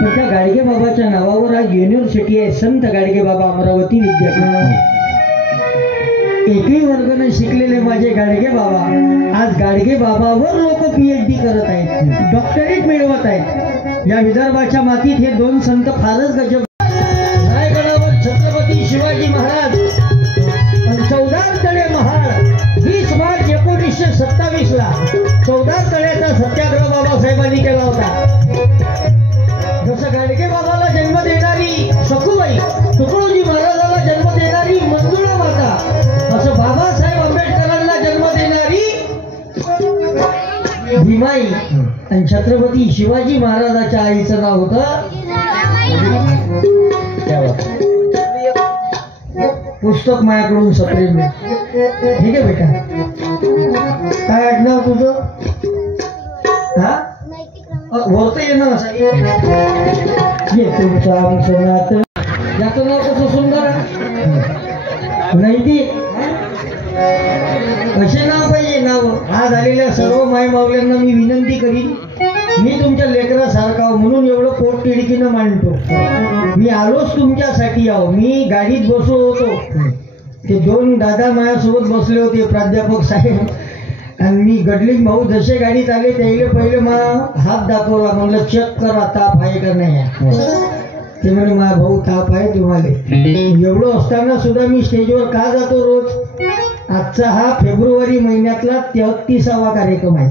पण त्या गाडगे बाबाच्या नावावर आज युनिव्हर्सिटी आहे, संत गाडगे बाबा अमरावती विद्यापीठ. एकही वर्ग न शिकलेले माझे गाडगे बाबा आज गाडगे बाबावर लोक PhD करत आहेत, डॉक्टरेट मिळवत आहेत. या विदर्भाच्या मातीत हे 2 संत फारच गजब. रायगडावर छत्रपती शिवाजी महाराज, 14 तळे महाड. 20 मार्च 1927 ला 14 तळ्याचा सत्याग्रह बाबासाहेबांनी केला होता. जसं गाडगे बाबाला जन्म देणारी सखूबाई, तुकडोजी महाराजाला जन्म देणारी मंजुळा माता, असं बाबासाहेब आंबेडकरांना जन्म देणारी भीमाई. आणि छत्रपती शिवाजी महाराजाच्या आईचं नाव होतं पुस्तक माझ्याकडून सप्रेम. ठीक आहे बेटा, काय आडनाव तुझं? हा वरत येणार असं ये तुमचं आमचं नातं. याचं नाव कसं सुंदर नाही ती असे नाव पाहिजे. नाव आज आलेल्या सर्व माय मावल्यांना मी विनंती करीन, मी तुमच्या लेकरासारखा म्हणून एवढं पोट तिडकीनं मांडतो. मी आलोच तुमच्यासाठी आहो. मी गाडीत बसलो होतो, ते 2 दादा माझ्यासोबत बसले होते, प्राध्यापक साहेब आणि मी. गडलिंग भाऊ जसे गाडीत आले त्याला पहिले मला हात दाखवला, म्हणलं चेक करा ताप आहे का नाही. ते म्हणे माझा भाऊ ताप आहे तुम्हाला. एवढं असताना सुद्धा मी स्टेजवर का जातो रोज? आजचा हा फेब्रुवारी महिन्यातला 33वा कार्यक्रम आहे.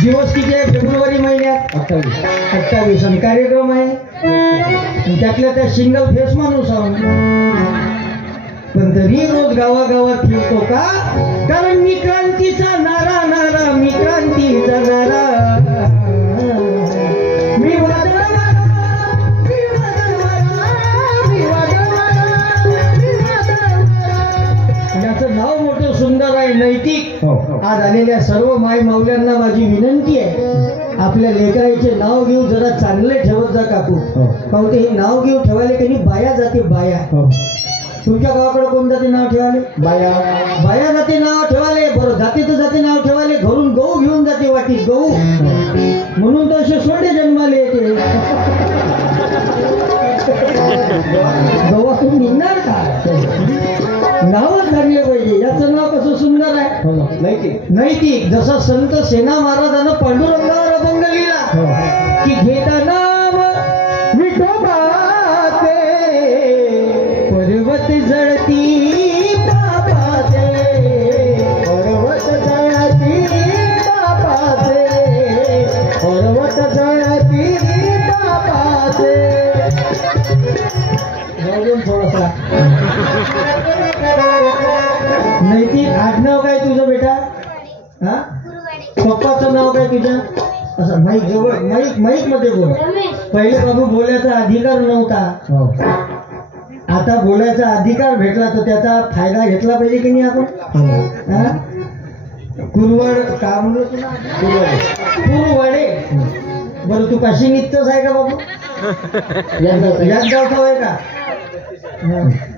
दिवस किती आहे फेब्रुवारी महिन्यात? 28 आणि कार्यक्रम आहे आणि त्यातल्या त्या सिंगल फेस माणूस आहोत. पण तरी रोज गावागावात फिरतो का? कारण मी क्रांतीचा नारा नारा, मी क्रांतीचा नारा, मी याचं नाव मोठं सुंदर आहे नैतिक. आज आलेल्या सर्व माय माऊल्यांना माझी विनंती आहे, आपल्या लेकराचे नाव घेऊ जरा चांगले ठेवत जा काकू. काहून ते हे नाव घेऊ ठेवायला काही बाया जाते बाया. तुमच्या गावाकडे कोण जाते नाव ठेवाले? बाया. बाया जाते नाव ठेवाले. बरं जाते तर जाते नाव ठेवाले. घरून गहू घेऊन जाते वाटीत गहू, म्हणून तर असे सोडे जन्माले येते. गव्हातून निघणार का? नावच धरले पाहिजे. याचं नाव कसं सुंदर आहे, नैतिक. नैतिक. जसा संत सेना महाराजानं पांडुरंगावर अभंग लिहिला की घेता नाव विठोबाचे, पर्वत जळती बापाचे, पर्वत जळती बापाचे, पर्वत जळती बापाचे. थोडासा नैतिक. आडनाव काय तुझं बेटा? हा, पप्पाचं नाव काय तुझं? असं माईक जवळ, माईक मध्ये बोल. पहिले बाबू बोलायचा अधिकार नव्हता, आता बोलायचा अधिकार भेटला तर त्याचा फायदा घेतला पाहिजे की नाही आपण? हा, कुरवाड का म्हणलं तुला? कुरवाडे. बरं तू काशी निघतच आहे का बाबू? याच गावचा आहे का?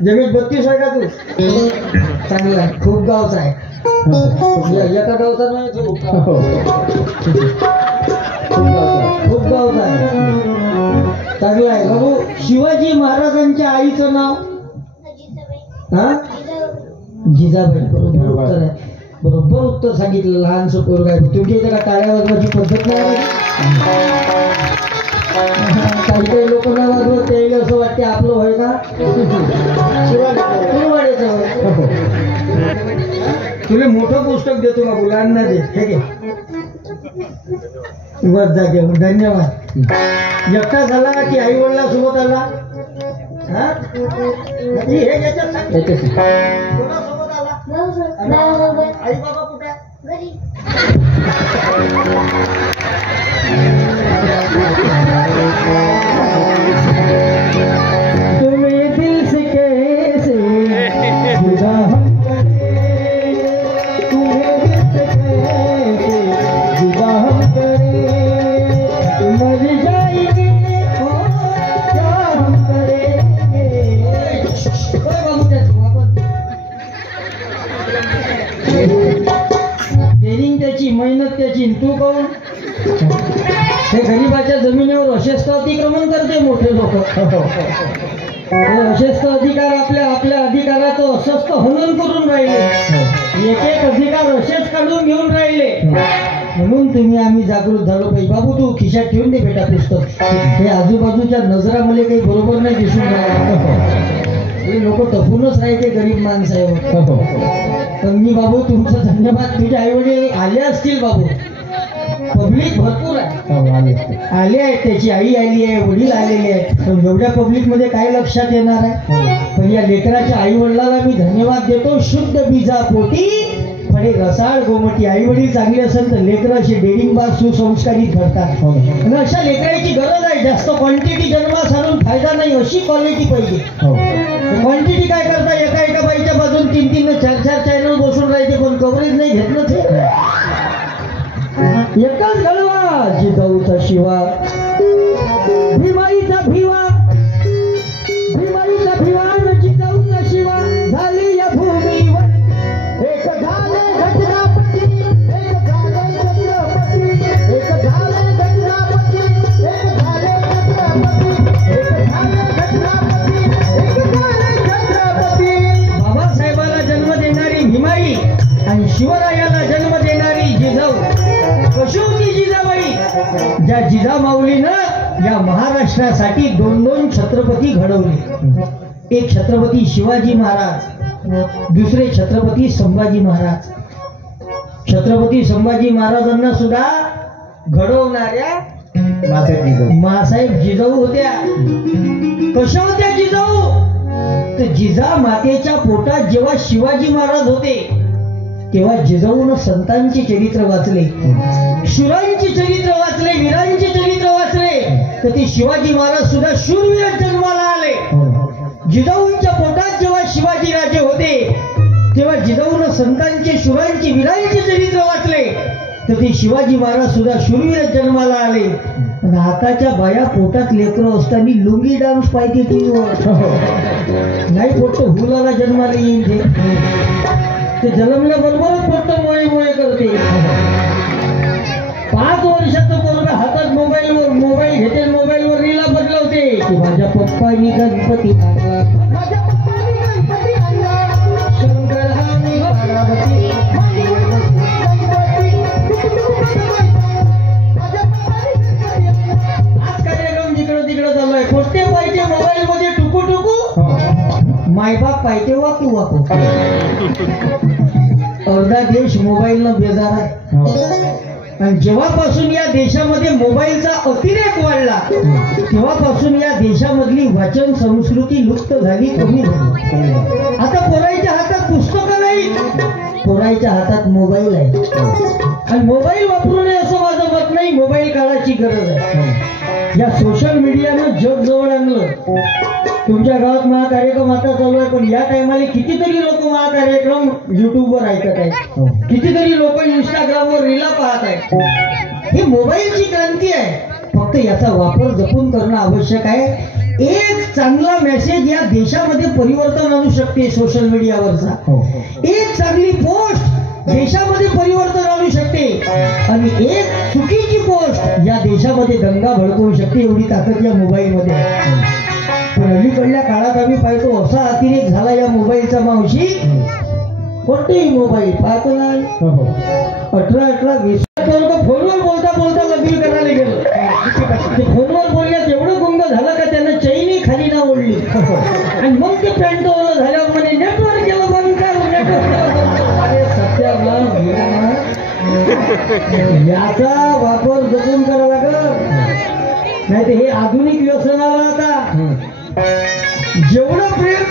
जमीन 32 आहे का तू? चांगला आहे. खूप गावचा आहे. एका गावचा नाही तू? खूप गावचा आहे. चांगला आहे बाबू. शिवाजी महाराजांच्या आईचं नाव? हा, जिजाबाई. बरोबर उत्तर आहे. बरोबर उत्तर सांगितलं. लहानसं पोरग आहे. तुमच्या इथे का टाळ्या वाजवायची पद्धत नाही? काही काही लोक ना वाजवत ते असं वाटते आपलं होय का? कुरवाड्याचं होय. तुला मोठं पुस्तक देतो का मुलांना? दे. ठीक आहे, बस जा घेऊन. धन्यवाद. एकटा झाला की आई वडिलांसोबत आला? हा, हे याच्यात कोणासोबत आला? आई बाबा कुठे? तुम्हें दिल से कैसे जुदा हम करें, तुम्हें दिल से कैसे जुदा हम करें, मर जाएंगे और क्या हम करेंगे. ट्रेनिंग त्याची, मेहनत त्याची. तू कोण? हे गरीबाच्या जमिनीवर अशेस्त अतिक्रमण करते मोठे लोक. अशेस्त अधिकार आपल्या अधिकाराचं अशस्त हनन करून राहिले. एक एक अधिकार असेच काढून घेऊन राहिले. म्हणून तुम्ही आम्ही जागृत झालो पाहिजे. बाबू तू खिशात ठेवून दे बेटा पुस्तक. हे आजूबाजूच्या नजरा मला काही बरोबर नाही दिसून राहिला. लोक टपूनच राहायचे गरीब माणसावर. पण मी बाबू तुमचं धन्यवाद. तुझे आई वडील आले असतील बाबू. पब्लिक भरपूर आहे. आले आहेत. त्याची आई आली आहे, वडील आलेले आहेत. पण एवढ्या पब्लिक मध्ये काय लक्षात येणार आहे? पण या लेकराच्या आई वडिलाला मी धन्यवाद देतो. शुद्ध बीजा पोटी फळे रसाळ गोमटी. आई वडील चांगले असेल तर लेकरं असे डेरिंगबाज सुसंस्कारित घडतात. आणि अशा लेकराची गरज आहे. जास्त क्वांटिटी जन्मास आणून फायदा नाही, अशी क्वालिटी पाहिजे. क्वांटिटी काय करता? एका बाईच्या बाजून 3-3 4-4 चॅनल बसून राहायचे, पण कव्हरेज नाही घेतलं. ते एकच गळवा जिजाऊचा शिवा, भीमाईचा भिवा, भीमाईचा भिवा न जिजाऊचा शिवा. झाली या भूमीवर एक झाले घटनापती, एक झाले छत्रपती, एक झाले घटनापती, एक झाले छत्रपती, एक झाले घटनापती, एक झाले छत्रपती. बाबासाहेबाला जन्म देणारी भीमाई आणि शिवरायाला जन्म देणारी जिजाऊ. कशी होती जिजाबाई? ज्या जिजामाऊलीनं या महाराष्ट्रासाठी 2 छत्रपती घडवले. एक छत्रपती शिवाजी महाराज, दुसरे छत्रपती संभाजी महाराज. छत्रपती संभाजी महाराजांना सुद्धा घडवणाऱ्या मासाहेब मासाहेब जिजाऊ होत्या. कशा होत्या जिजाऊ? तर जिजा मातेच्या पोटात जेव्हा शिवाजी महाराज होते तेव्हा जिजाऊनं संतांचे चरित्र वाचले, शूरांचे चरित्र वाचले, वीरांचे चरित्र वाचले. तर ते शिवाजी महाराज सुद्धा शूरवीर जन्माला आले. जिजाऊंच्या पोटात जेव्हा शिवाजी राजे होते तेव्हा जिजाऊनं संतांचे, शूरांचे, वीरांचे चरित्र वाचले. तर ते शिवाजी महाराज सुद्धा शूरवीर जन्माला आले. आणि आताच्या बाया पोटात लेकरं असताना लुंगी डान्स पाहिजे टीव्हीवर. नाही फक्त हुलाला जन्माला येईल ते जन्मल्याबरोबरच फक्त मोळे मोळे करते. 5 वर्षाचं पोरगं हातात मोबाईल घेते, मोबाईलवर रीला बदलवते की माझ्या पप्पानी गणपती आणला, माझ्या पप्पांनी गणपती आणला, शंकर आणि पार्वती, आज कार्यक्रम जिकडं तिकडं चालू आहे. कोणते पाहिजे मोबाईल मध्ये टुकू टुकू, मायबाप पाहिजे वाकू वाकू. अर्धा देश मोबाईलनं बेजार आहे. आणि जेव्हापासून या देशामध्ये मोबाईलचा अतिरेक वाढला तेव्हापासून या देशामधली वाचन संस्कृती लुप्त झाली, कमी झाली. आता पोराईच्या हातात पुस्तकं नाही, पोराईच्या हातात मोबाईल आहे. आणि मोबाईल वापरू नये असं माझं मत नाही, मोबाईल काळाची गरज आहे. या सोशल मीडियानं जग जवळ आणलं. तुमच्या गावात महाकार्यक्रम आता चालू आहे, पण या टायमाला कितीतरी लोक महाकार्यक्रम युट्यूबवर ऐकत आहेत, कितीतरी लोक इंस्टाग्रामवर रीला पाहत आहेत. ही मोबाईलची क्रांती आहे. फक्त याचा वापर जपून करणं आवश्यक आहे. एक चांगला मेसेज या देशामध्ये परिवर्तन आणू शकते सोशल मीडियावरचा. एक चांगली पोस्ट देशामध्ये परिवर्तन आणू शकते आणि एक चुकीची पोस्ट या देशामध्ये दंगा भडकवू शकते. एवढी ताकद या मोबाईलमध्ये आहे. पण अलीकडल्या काळात आम्ही पाहतो असा अतिरेक झाला या मोबाईलचा. मावशी कोणतेही मोबाईल पाहतो ना, 18-20 फोनवर बोलता बोलता लग्न करायला गेलं. ते फोनवर बोलण्यात एवढं गुंग झालं का त्यांना चैनी खाली ना ओढली. आणि मग ते पॅन्ट ओलं झाल्यावर म्हणे नेटवर्क केलं बंद कर, नेटवर्क. अरे सत्याग्रह याचा वापर जपून करावा लागेल, नाही तर हे आधुनिक व्यसनाला आता जेवढं प्रेम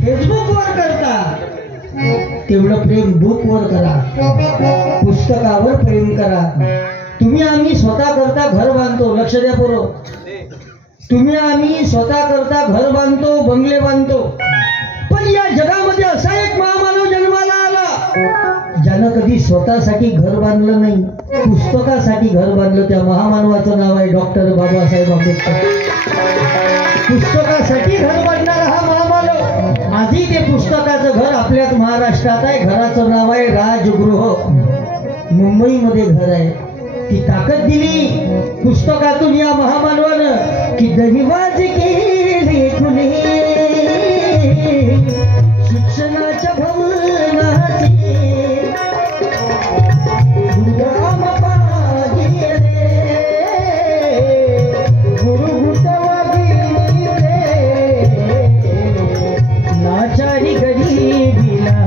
फेसबुकवर करता तेवढं प्रेम बुकवर करा, पुस्तकावर प्रेम करा. तुम्ही आम्ही स्वतः करता घर बांधतो, लक्ष द्या पोरं. तुम्ही आम्ही स्वतः करता घर बांधतो, बंगले बांधतो. पण या जगामध्ये असा एक महामानव जन्माला आला ज्यानं कधी स्वतःसाठी घर बांधलं नाही, पुस्तकासाठी घर बांधलं. त्या महामानवाचं नाव आहे डॉक्टर बाबासाहेब आंबेडकर. पुस्तकासाठी घर बांधणारा हा महामानव. आधी ते पुस्तकाचं घर आपल्याच महाराष्ट्रात आहे. घराचं नाव आहे राजगृह, मुंबईमध्ये घर आहे. ती ताकद दिली पुस्तकातून या महामानवानं की दहिवाज केले खुले शिक्षणाच्या भवनाचे गुरुराम पाहिजे गुरुभूत वागिले नाचारी गरीबीला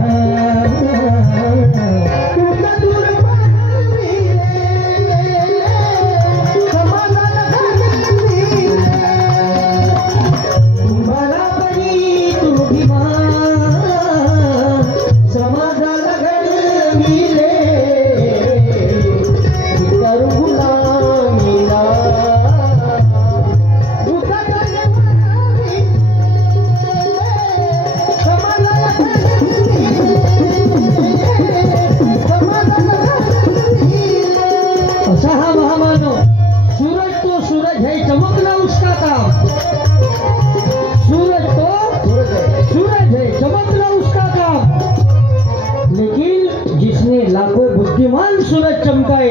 सूरज चमकाए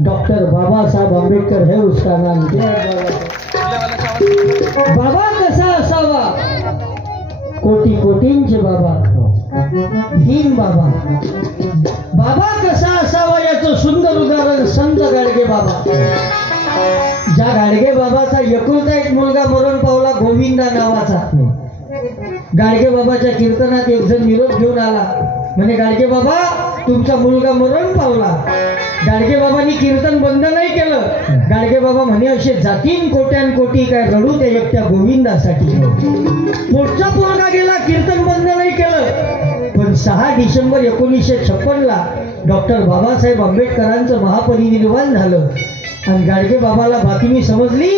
डॉक्टर बाबा साहेब आंबेडकर है उसका नाम. बाबा कसा असावा, कोटी कोटींचे बाबा, भीम बाबा. बाबा कसा असावा याचं सुंदर उदाहरण संत गाडगे बाबा. ज्या गाडगे बाबाचा एकुलता एक मुलगा मरण पावला गोविंदा नावाचा. गाडगे बाबाच्या कीर्तनात एक जण निरोप घेऊन आला, म्हणे गाडगे बाबा तुमचा मुलगा मरण पावला. गाडगे बाबांनी कीर्तन बंद नाही केलं. गाडगे बाबा म्हणे असे जातीन कोट्यान कोटी काय रडू त्या एकट्या गोविंदासाठी. पुढचा पोरगा गेला, कीर्तन बंद नाही केलं. पण 6 डिसेंबर 1956 डॉक्टर बाबासाहेब आंबेडकरांचं महापरिनिर्वाण झालं आणि गाडगे बाबाला बातमी समजली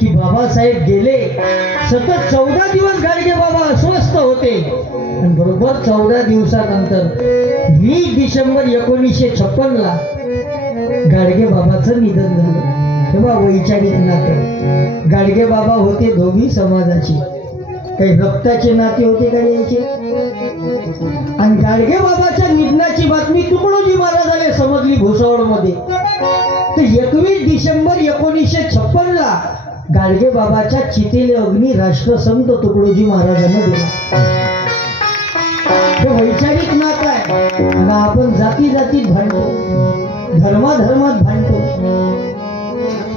की बाबासाहेब गेले. सतत 14 दिवस गाडगे बाबा अस्वस्थ होते आणि बरोबर 14 दिवसानंतर 20 डिसेंबर 1956 गाडगे बाबाचं निधन झालं. तेव्हा वैचारिक नातं. गाडगे बाबा होते धोबी समाजाचे, काही रक्ताचे नाते होते का यायचे. आणि गाडगे बाबाच्या निधनाची बातमी तुकडोजी महाराजांना समजली भुसावळमध्ये. तर 21 डिसेंबर 1956 गाडगे बाबाच्या चितेले अग्नी राष्ट्रसंत तुकडोजी महाराजांना दिला. हे वैचारिक नातं आहे. आणि आपण जाती जातीत भांडतो, धर्माधर्मात भांडतो.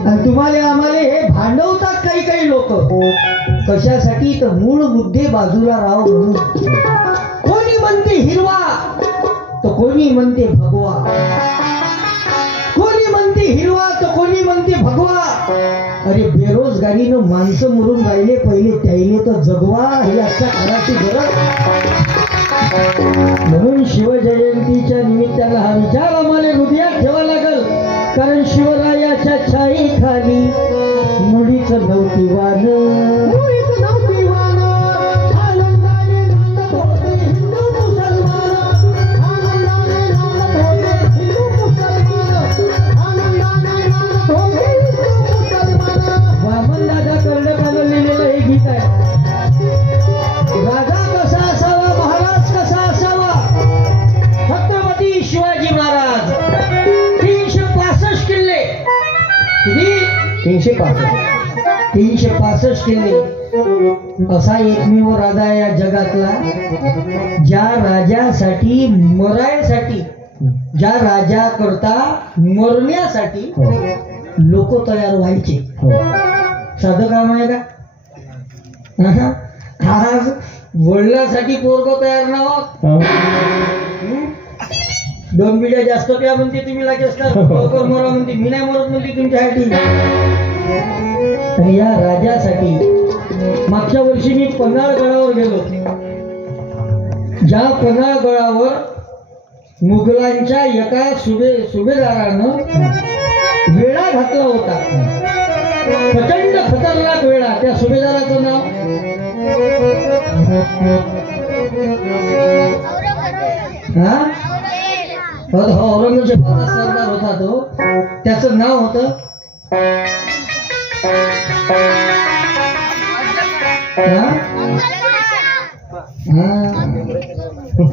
आणि तुम्हाला आम्हाला हे भांडवतात काही काही लोक. कशासाठी? तर मूळ मुद्दे बाजूला राव म्हणून. कोणी म्हणते हिरवा तर कोणी म्हणते भगवा, कोणी म्हणते हिरवा तर कोणी म्हणते भगवा. अरे बेरोजगारीनं माणसं मरून राहिले, पहिले त्याईले तर जगवा ही आजच्या काळाची गरज. म्हणून शिवजयंतीच्या निमित्तानं हा विचार आम्हाला हृदयात ठेवा लागल. कारण शिवरायाच्या छाई खाली मुळीच नव्हती वान, आनंदाने नांदत होते हिंदू मुसलमान, आनंदाने नांदत होते हिंदू मुसलमान, आनंदाने नांदत होते हिंदू मुसलमान. वामनदादा कर्णकानं लिहिलेलं हे गीत आहे. राजा कसा असावा, महाराज कसा असावा. छत्रपती शिवाजी महाराज 365 किल्ले, किती? 365 किल्ले. असा एकमेव राजा या जगातला ज्या राजासाठी मरायसाठी, ज्या राजा करता मरण्यासाठी लोक तयार व्हायचे. साधं काम आहे का? आज वडिलांसाठी पोरग तयार नव्हत. 2 बिड्या जास्त प्या म्हणते तुम्ही, लागेच लवकर मरा म्हणते. मी नाही मरत म्हणते तुमच्यासाठी. आणि या राजासाठी मागच्या वर्षी मी पन्हाळगडावर गेलो. ज्या पन्हाळगडावर मुघलांच्या एका सुभेदारानं वेळा घातला होता, प्रचंड खतरनाक वेळा. त्या सुभेदाराचं नाव औरंगजेबाचा सरदार होता तो. त्याचं नाव होतं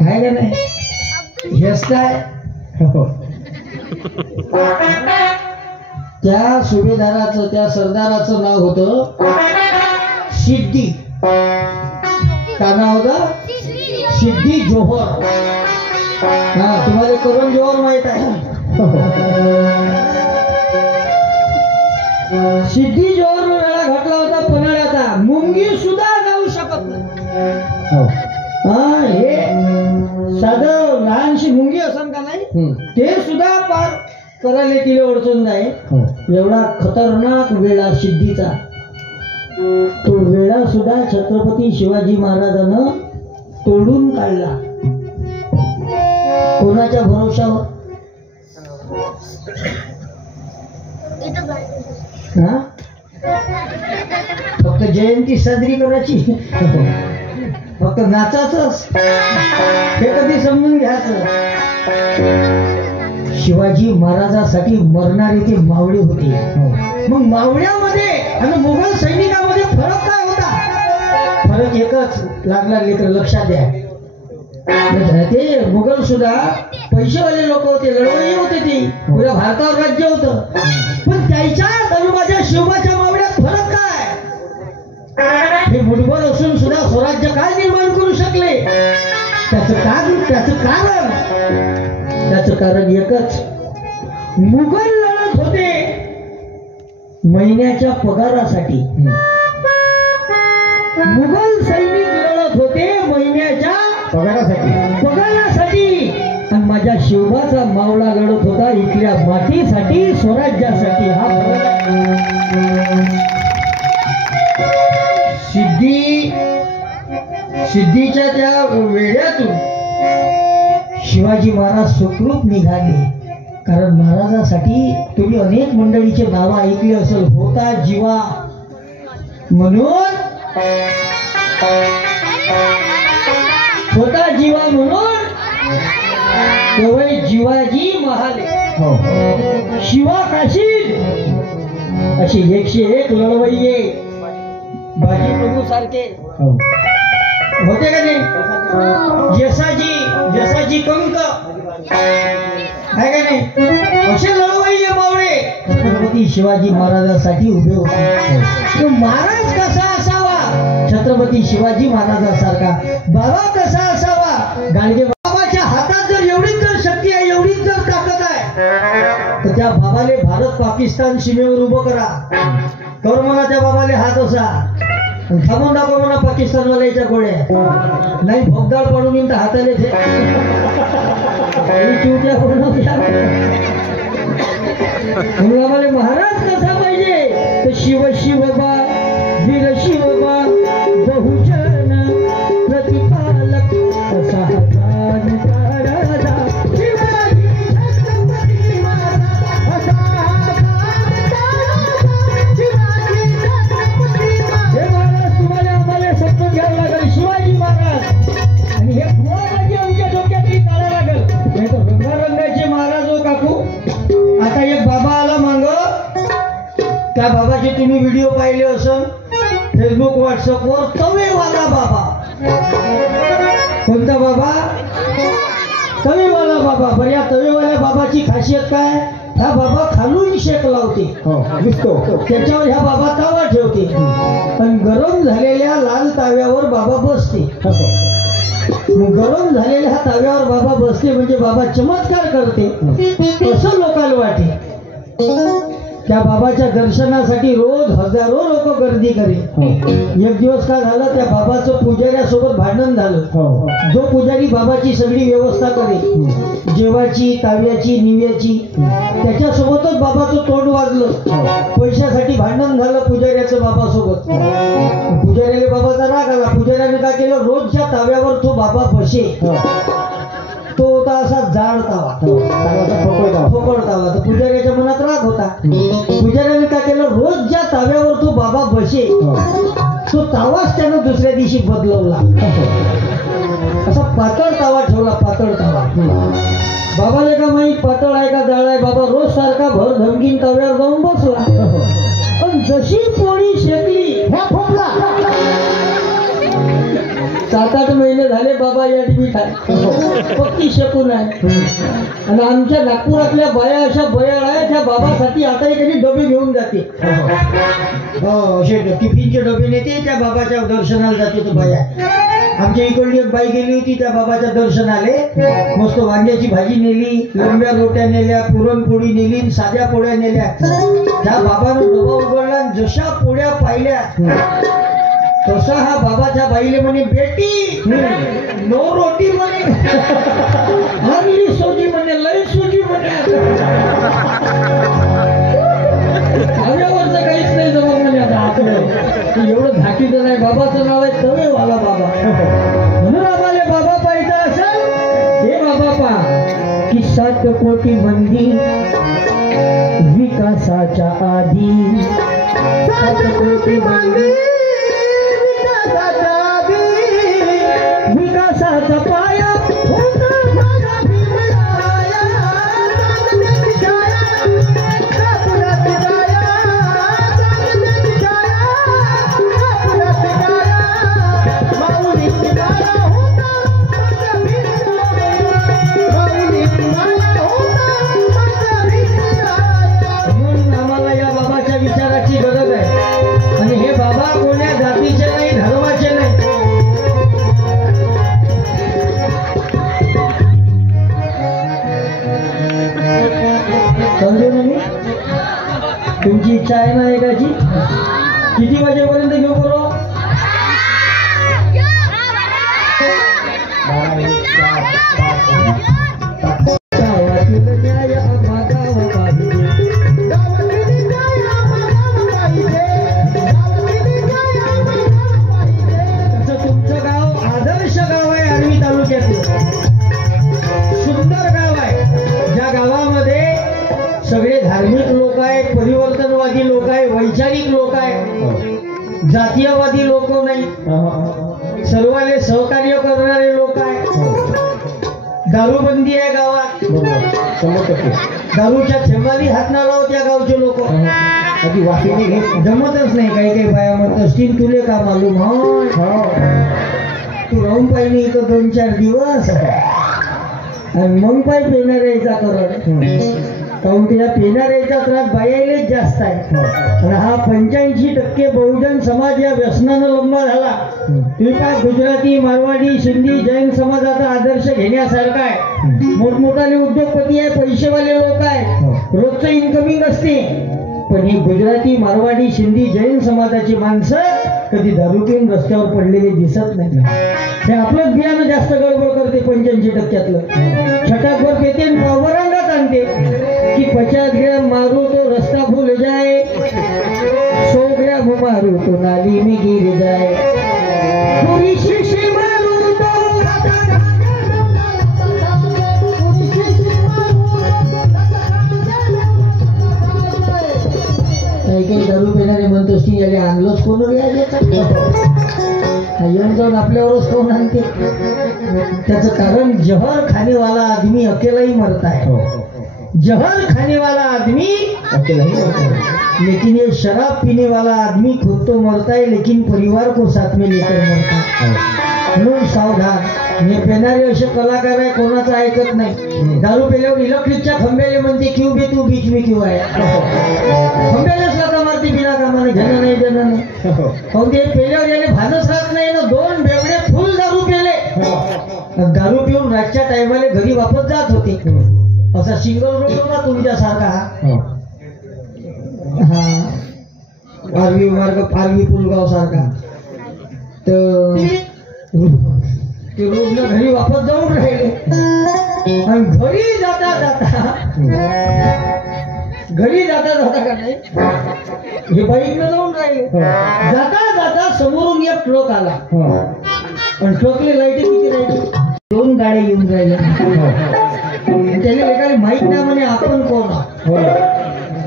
आहे का नाही? हेच काय त्या सुभेदाराचं, त्या सरदाराचं नाव होतं सिद्धी. काय नाव होतं? सिद्धी जोहर. तुम्हाला करण जोहर माहित आहे? सिद्धी जोहर वेळा घातला होता पन्हाळ्याचा. मुंगी सुद्धा जाऊ शकत नाही. हे साधं लहानशी मुंगी असन का नाही, ते सुद्धा पार करायला तिला अडचण नाही. एवढा खतरनाक वेळा सिद्धीचा. तो वेळा सुद्धा छत्रपती शिवाजी महाराजांना तोडून काढला. कोणाच्या भरोशावर? फक्त जयंती साजरी करायची, फक्त नाचाच, हे कधी समजून घ्यायचं. शिवाजी महाराजांसाठी मरणारे ते मावळे होते. मग मावळ्यामध्ये आणि मुघल सैनिकामध्ये फरक काय होता? फरक एकच लागला लेकर, लक्षात द्या. ते मुघल सुद्धा पैसेवाले लोक होते, लढवई होते. ते पुऱ्या भारतावर राज्य होतं. पण त्याच्या दरबाजा शिवबाच्या मावळ्यात फरक काय? हे मुठभर असून सुद्धा स्वराज्य काय निर्माण करू शकले? त्याचं कारण एकच. मुघल लढत होते महिन्याच्या पगारासाठी, मुघल सैनिक लढत होते महिन्याच्या पगारासाठी. आणि माझ्या शिवबाचा मावळा लढत होता इथल्या मातीसाठी, स्वराज्यासाठी. हा सिद्धीच्या त्या वेड्यातून शिवाजी महाराज सुखरूप निघाले. कारण महाराजासाठी तुम्ही अनेक मंडळीचे नाव ऐकली असेल. होता जीवा म्हणून, होता जीवा म्हणून तेव्हा जीवाजी महाले. शिवा काशीद असे 101 लढवय्ये बाजी प्रभू सारखे होते का नाही. यसाजी कंक आहे का नाही. असे लढवय्ये मावळे छत्रपती शिवाजी महाराजांसाठी उभे होते. महाराज कसा असावा, छत्रपती शिवाजी महाराजांसारखा. बाबा कसा असावा, गाडगे बाबाच्या हातात जर एवढीच जर शक्ती आहे, एवढीच जर ताकद आहे, तर त्या बाबाले भारत पाकिस्तान सीमेवर उभं करा. कर म्हणा त्या बाबाले हात असा, थांबून दाखव म्हणा पाकिस्तानवाल्याच्या गोळ्या. नाही भोगदाळ पडून येईन तर हाताले चिवट्या पडून आम्हाला महाराज कसा पाहिजे, तर शिव शिवबा वीर शिवबा बहुजन प्रतिपालक असा राजा शिवाजी छत्रपती महाराज असा. हे महाराज तुम्हाला आम्हाला समजून घ्यावं लागेल. शिवाजी महाराज आणि हे म्हणजे आमच्या डोक्यातली काढावं लागेल. नाही तर रंगारंगाचे महाराज हो काकू. आता एक बाबा आला मांग, त्या बाबाचे तुम्ही व्हिडिओ पाहिले असेल फेसबुक व्हॉट्सअपवर. तवेवाला बाबा. कोणता बाबा, तवेवाला बाबा. बरं या तवेवाल्या बाबाची खासियत काय, हा बाबा खालून शेक लावते दिसतो, त्याच्यावर ह्या बाबा तावा ठेवते आणि गरम झालेल्या लाल ताव्यावर बाबा बसते. गरम झालेल्या ताव्यावर बाबा बसते म्हणजे बाबा चमत्कार करते असं लोकांना वाटे. त्या बाबाच्या दर्शनासाठी रोज हजारो लोक गर्दी करे. एक दिवस काय झालं, त्या बाबाचं पुजाऱ्यासोबत भांडण झालं. जो पुजारी बाबाची सगळी व्यवस्था करे, जेवाची, ताव्याची, निव्याची, त्याच्यासोबतच बाबाचं तोंड वाजलं. पैशासाठी भांडण झालं पुजाऱ्याचं बाबासोबत. पुजाऱ्याला बाबाचा राग आला. पुजाऱ्याने काय केलं, रोजच्या ताव्यावर तो बाबा बसे. तो होता असा जाड तावा, फोकळ तावा. तर पुजाऱ्याच्या मनात राग होता. पुजाऱ्याने काय केलं, रोज ज्या ताव्यावर तो बाबा बसे तो तावाच त्यानं दुसऱ्या दिवशी बदलवला. असा पातळ तावा ठेवला, पातळ तावा. बाबाले का माहीत पातळ आहे का जाड आहे. बाबा रोज सारखा भर धमकीन ताव्यावर जाऊन बसला. पण जशी पोळी शेकली ह्या फोडला. 7-8 महिने झाले बाबा या टीव्ही खाय पक्की शकून आहे. आणि आमच्या नागपुरातल्या बाया अशा बयाळ आहे, त्या बाबासाठी आता एखादी डबे घेऊन जाते. असे टिफिनचे डबे नेते, त्या बाबाच्या दर्शनाला जाते. तो बाया आमच्या इकडली एक बाई गेली होती त्या बाबाच्या दर्शनाले. मस्त वांग्याची भाजी नेली, लंब्या रोट्या नेल्या, पुरणपोळी नेली, साध्या पोळ्या नेल्या. त्या बाबानं डबा उघडला, जशा पोळ्या पाहिल्या तसा हा बाबाच्या बाईले म्हणे, बेटी नो रोटी म्हणे, आणली सोजी म्हणे, लय सोजी म्हणे. धाव्यावरचं काहीच नाही जमा म्हणे. आता एवढं धाकीचं नाही. बाबाचं नाव आहे तवेवाला बाबा. म्हणून आम्हाला बाबा पाहिजे असेल. हे बाबा पहा की 7 कोटी मंदी विकासाच्या आधी, 7 कोटी मंदी विकासाचा पाया होता माझा भीमराया. म्हणून आम्हाला या बाबाच्या विचाराची गरज आहे. आणि हे बाबा कोण्या जातीचे नाही, धर्माचे नाही. समजू ना मी, तुमची इच्छा आहे ना ऐकायची. किती वाजेपर्यंत घेऊ बरोबर? सगळे धार्मिक लोक आहे, परिवर्तनवादी लोक आहे, वैचारिक लोक आहे, जातीयवादी लोक नाही, सर्वाले सहकार्य करणारे लोक आहे. दारूबंदी आहे गावात, दारूच्या थेंबाली हात न लावत या गावचे लोक. जमतच नाही. काही काही बाया म्हणत असतील तुले का मालूम तू राहून पाहिजे इथं 2-4 दिवस आणि मग पाय पेणार यायचा करत. काहून त्या पेणार यायचा त्रास बायालेच जास्त आहे. आणि हा 85% बहुजन समाज या व्यसनानं लंबा झाला. तुम्ही पहा गुजराती, मारवाडी, सिंधी, जैन समाजाचा आदर्श घेण्यासारखा आहे. मोठमोठाले उद्योगपती आहे, पैसेवाले लोक आहे, रोजचं इन्कमिंग असते. पण ही गुजराती, मारवाडी, सिंधी, जैन समाजाची माणसं कधी दारू पिऊन रस्त्यावर पडलेले दिसत नाही. हे आपलंच बियाणं जास्त गडबड करते. 85%. छटाकभर पेते वरांगात आणते की 50 ग्रॅम मारू तो रस्ता भूल जाए, 100 ग्रॅम मारू तो नाली में गिर जाए, पूरी शीशी मारू तो काही दारू पिणारे म्हणतोस की याला आणलोच कोण येऊन जाऊन आपल्यावरच कोण आणते. त्याचं कारण जहर खाने वाला आदमी अकेला ही मरता है. जहर खाने वाला आदमी अकेला ही मरता है, लेकिन ये शराब पीने वाला आदमी खुद तो मरता है लेकिन परिवार को साथ में लेकर मरता है. म्हणून सावधान. हे पेणारे असे कलाकार आहे, कोणाचं ऐकत नाही. दारू पेल्यावर इलेक्ट्रिकच्या खंब्याले म्हणते क्यू बे तू बीच में क्यू आहे. खंब्यालाच लाथा मारते बिना कामाने, घेणं नाही देणं नाही. काहून ते पेल्यावर याने भानच राहत नाही ना. 2 बेवडे फुल दारू पेले, दारू पिऊन रातच्या टायमाले घरी वापस जात होते. असा सिंगल रोड होता तुमच्यासारखा हा फारवी मार्ग, फारवी पुलगाव सारखा. तर ते रोजला घरी वापस जाऊन राहिले. आणि घरी जाता जाता का नाही हे बाईकनं जाऊन राहिले. जाता जाता समोरून एक ट्रक आला. पण ट्रकले लाईटी किती राहिली? 2 गाड्या येऊन राहिल्या. त्याला एकाला माहित नाही म्हणे आपण कोण.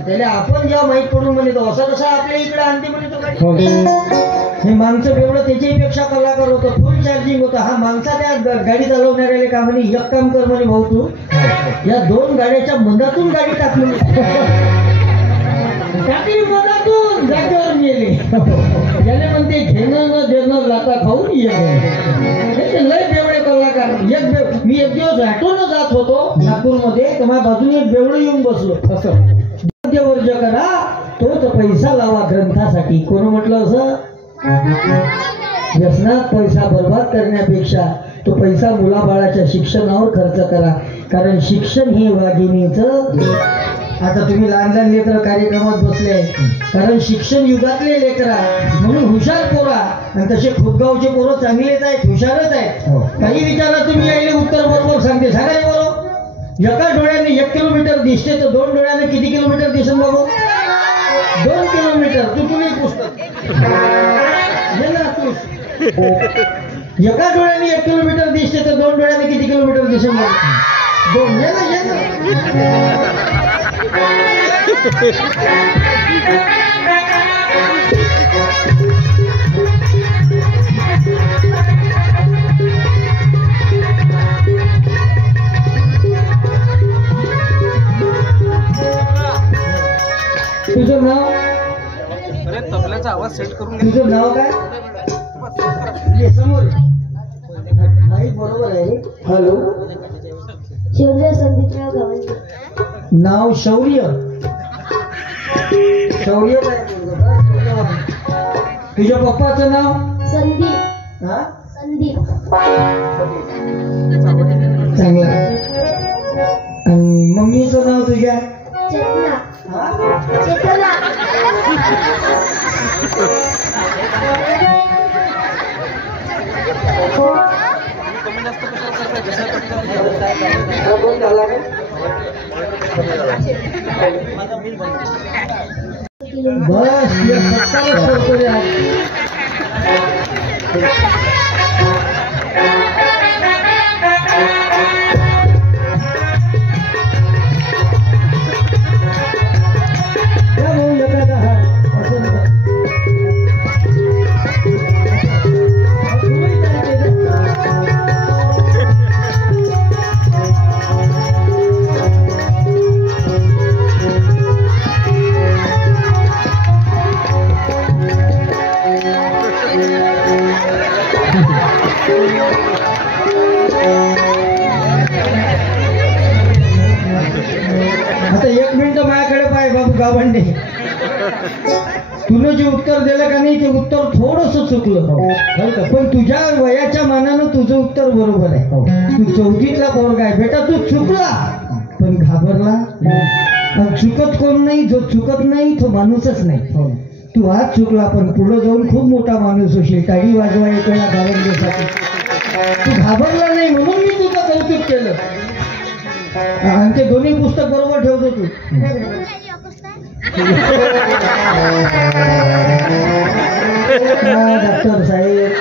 त्याला आपण जेव्हा माहित पडून म्हणे तो असं कसं आपल्या इकडे आणते म्हणे तो गाडी. हे माणसं बेवढं त्याच्यापेक्षा कलाकार होतं, फुल चार्जिंग होतं. हा माणसा त्या गाडी चालवणाऱ्याला का म्हणे एक काम कर म्हणे भाऊ, तू या 2 गाड्याच्या मधातून गाडी टाकली मधातून जागेवर गेले. त्याने म्हणते घेणं न देणं लाता खाऊन ये. लय बेवडे कलाकार. मी एक दिवस ऑटोनं जात होतो नागपूरमध्ये, तर माझ्या बाजूने एक बेवडं येऊन बसलो. असं वर्ज करा तोच पैसा लावा ग्रंथासाठी. कोण म्हटलं असं? व्यसनात पैसा बर्बाद करण्यापेक्षा तो पैसा मुलाबाळाच्या शिक्षणावर खर्च करा. कारण शिक्षण हे वाघिणीचं. आता तुम्ही लहान लहान लेकर कार्यक्रमात बसले, कारण शिक्षण युगातले लेकरा म्हणून हुशार पोरा. आणि तसे खूप गावचे पोरं चांगलेच आहेत, हुशारच आहेत. काही विचारा तुम्ही यायले उत्तर बरोबर सांगते. सांगा रे बरोबर. एका डोळ्याने 1 किलोमीटर दिसते तर 2 डोळ्याने किती किलोमीटर दिसेल बाबू? 2 किलोमीटर. तू तुम्ही पुस्तक एका डोळ्याने 1 किलोमीटर दिसते तर 2 डोळ्याने किती किलोमीटर दिसेल बाबू? 2. तुझं नाव? तबल्याचा आवाज सेट करून. तुझं नाव काय? समोर माहीत बरोबर आहे. हॅलो, शौर्य संदीपराव गावंडे. नाव शौर्य. शौर्य काय? तुझ्या पप्पाचं नाव? संदीप. हा, संदीप. चांगलं. आणि मम्मीचं नाव तुझ्या? चेतना. हा, चेतना. बस ये सत्तावं करतोय आज. गावंडे, तुला जे उत्तर दिलं का नाही ते उत्तर थोडस चुकलं, पण तुझ्या वयाच्या मानानं तुझं उत्तर बरोबर आहे. तू 4थीतला पोरगा आहे बेटा, तू चुकला पण घाबरला. पण चुकत कोण नाही, जो चुकत नाही तो माणूसच नाही. तू आज चुकला पण पुढे जाऊन खूप मोठा माणूस होशील. टाळी वाजवा एक वेळा गावंडेसाठी. तू घाबरला नाही म्हणून मी तुझं कौतुक केलं. आणि ते दोन्ही पुस्तक बरोबर ठेवतो तू. डॉक्टर साहेब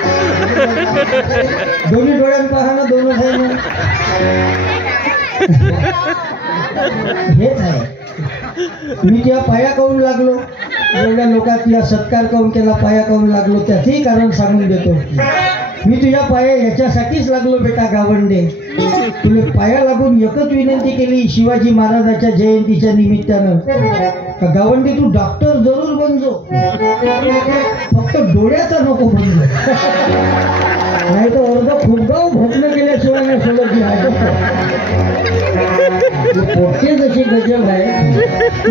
दोन्ही डोळ्यात पहा ना, दोन साहेब हेच आहे. मी त्या पाया काऊन लागलो, एवढ्या लोकात या सत्कार काऊन केला, पाया काऊन लागलो त्याचंही कारण सांगून देतो. मी तुझ्या पाया याच्यासाठीच लागलो बेटा गावंडे. तुला पाया लागून एकच विनंती केली शिवाजी महाराजाच्या जयंतीच्या निमित्तानं, का गावंडे तू डॉक्टर जरूर बनजो, फक्त डोळ्याचा नको बनजो. नाही तर अर्ध फुटगाव भोगणं केल्याशिवाय नाही सोडत. पोटचे जसे गजब आहे.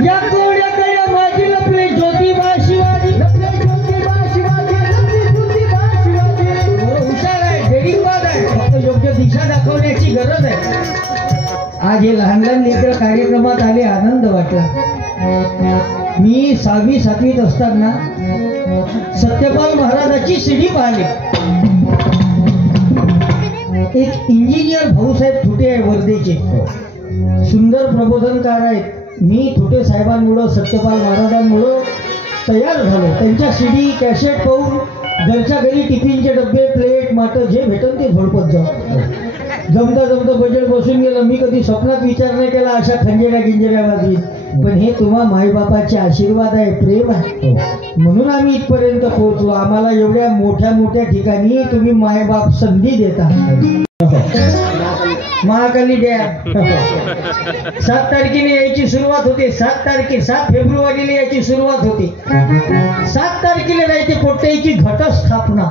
या कोड्याकडे माझी लपले ज्योतिबा शिवाजी, लपले ज्योतिबा शिवाजी, लपले ज्योतिबा शिवाजी. हुशार आहे, डेरिंगबाज आहे, फक्त योग्य दिशा दाखवण्याची गरज आहे. आज हे लहान लहान लेकर कार्यक्रमात आले, आनंद वाटला. मी 6वी 7वीत असताना सत्यपाल महाराजाची शिडी पाहिली. एक इंजिनियर भाऊसाहेब थुटे आहे वर्धेचे, सुंदर प्रबोधनकार आहेत. मी थुटे साहेबांमुळं सत्यपाल महाराजांमुळं तयार झालो. त्यांच्या सीडी कॅसेट पाहून घरच्या घरी टिफिनचे डबे, प्लेट, माटं जे भेटल ते झोडपत जाऊ. जमता जमता बजेट बसून गेलं. मी कधी स्वप्नात विचार नाही केला अशा खंजेऱ्या गिंजेऱ्या वाजवी. पण हे तुम्हा माईबापाचे आशीर्वाद आहे, प्रेम आहे, म्हणून आम्ही इथपर्यंत पोहोचलो. आम्हाला एवढ्या मोठ्या मोठ्या ठिकाणी तुम्ही मायबाप संधी देता. महाकाली डॅम 7 तारखेला यायची सुरुवात होते. 7 फेब्रुवारीला याची सुरुवात होते. 7 तारखेला राहते पोट्ट्याची घटस्थापना.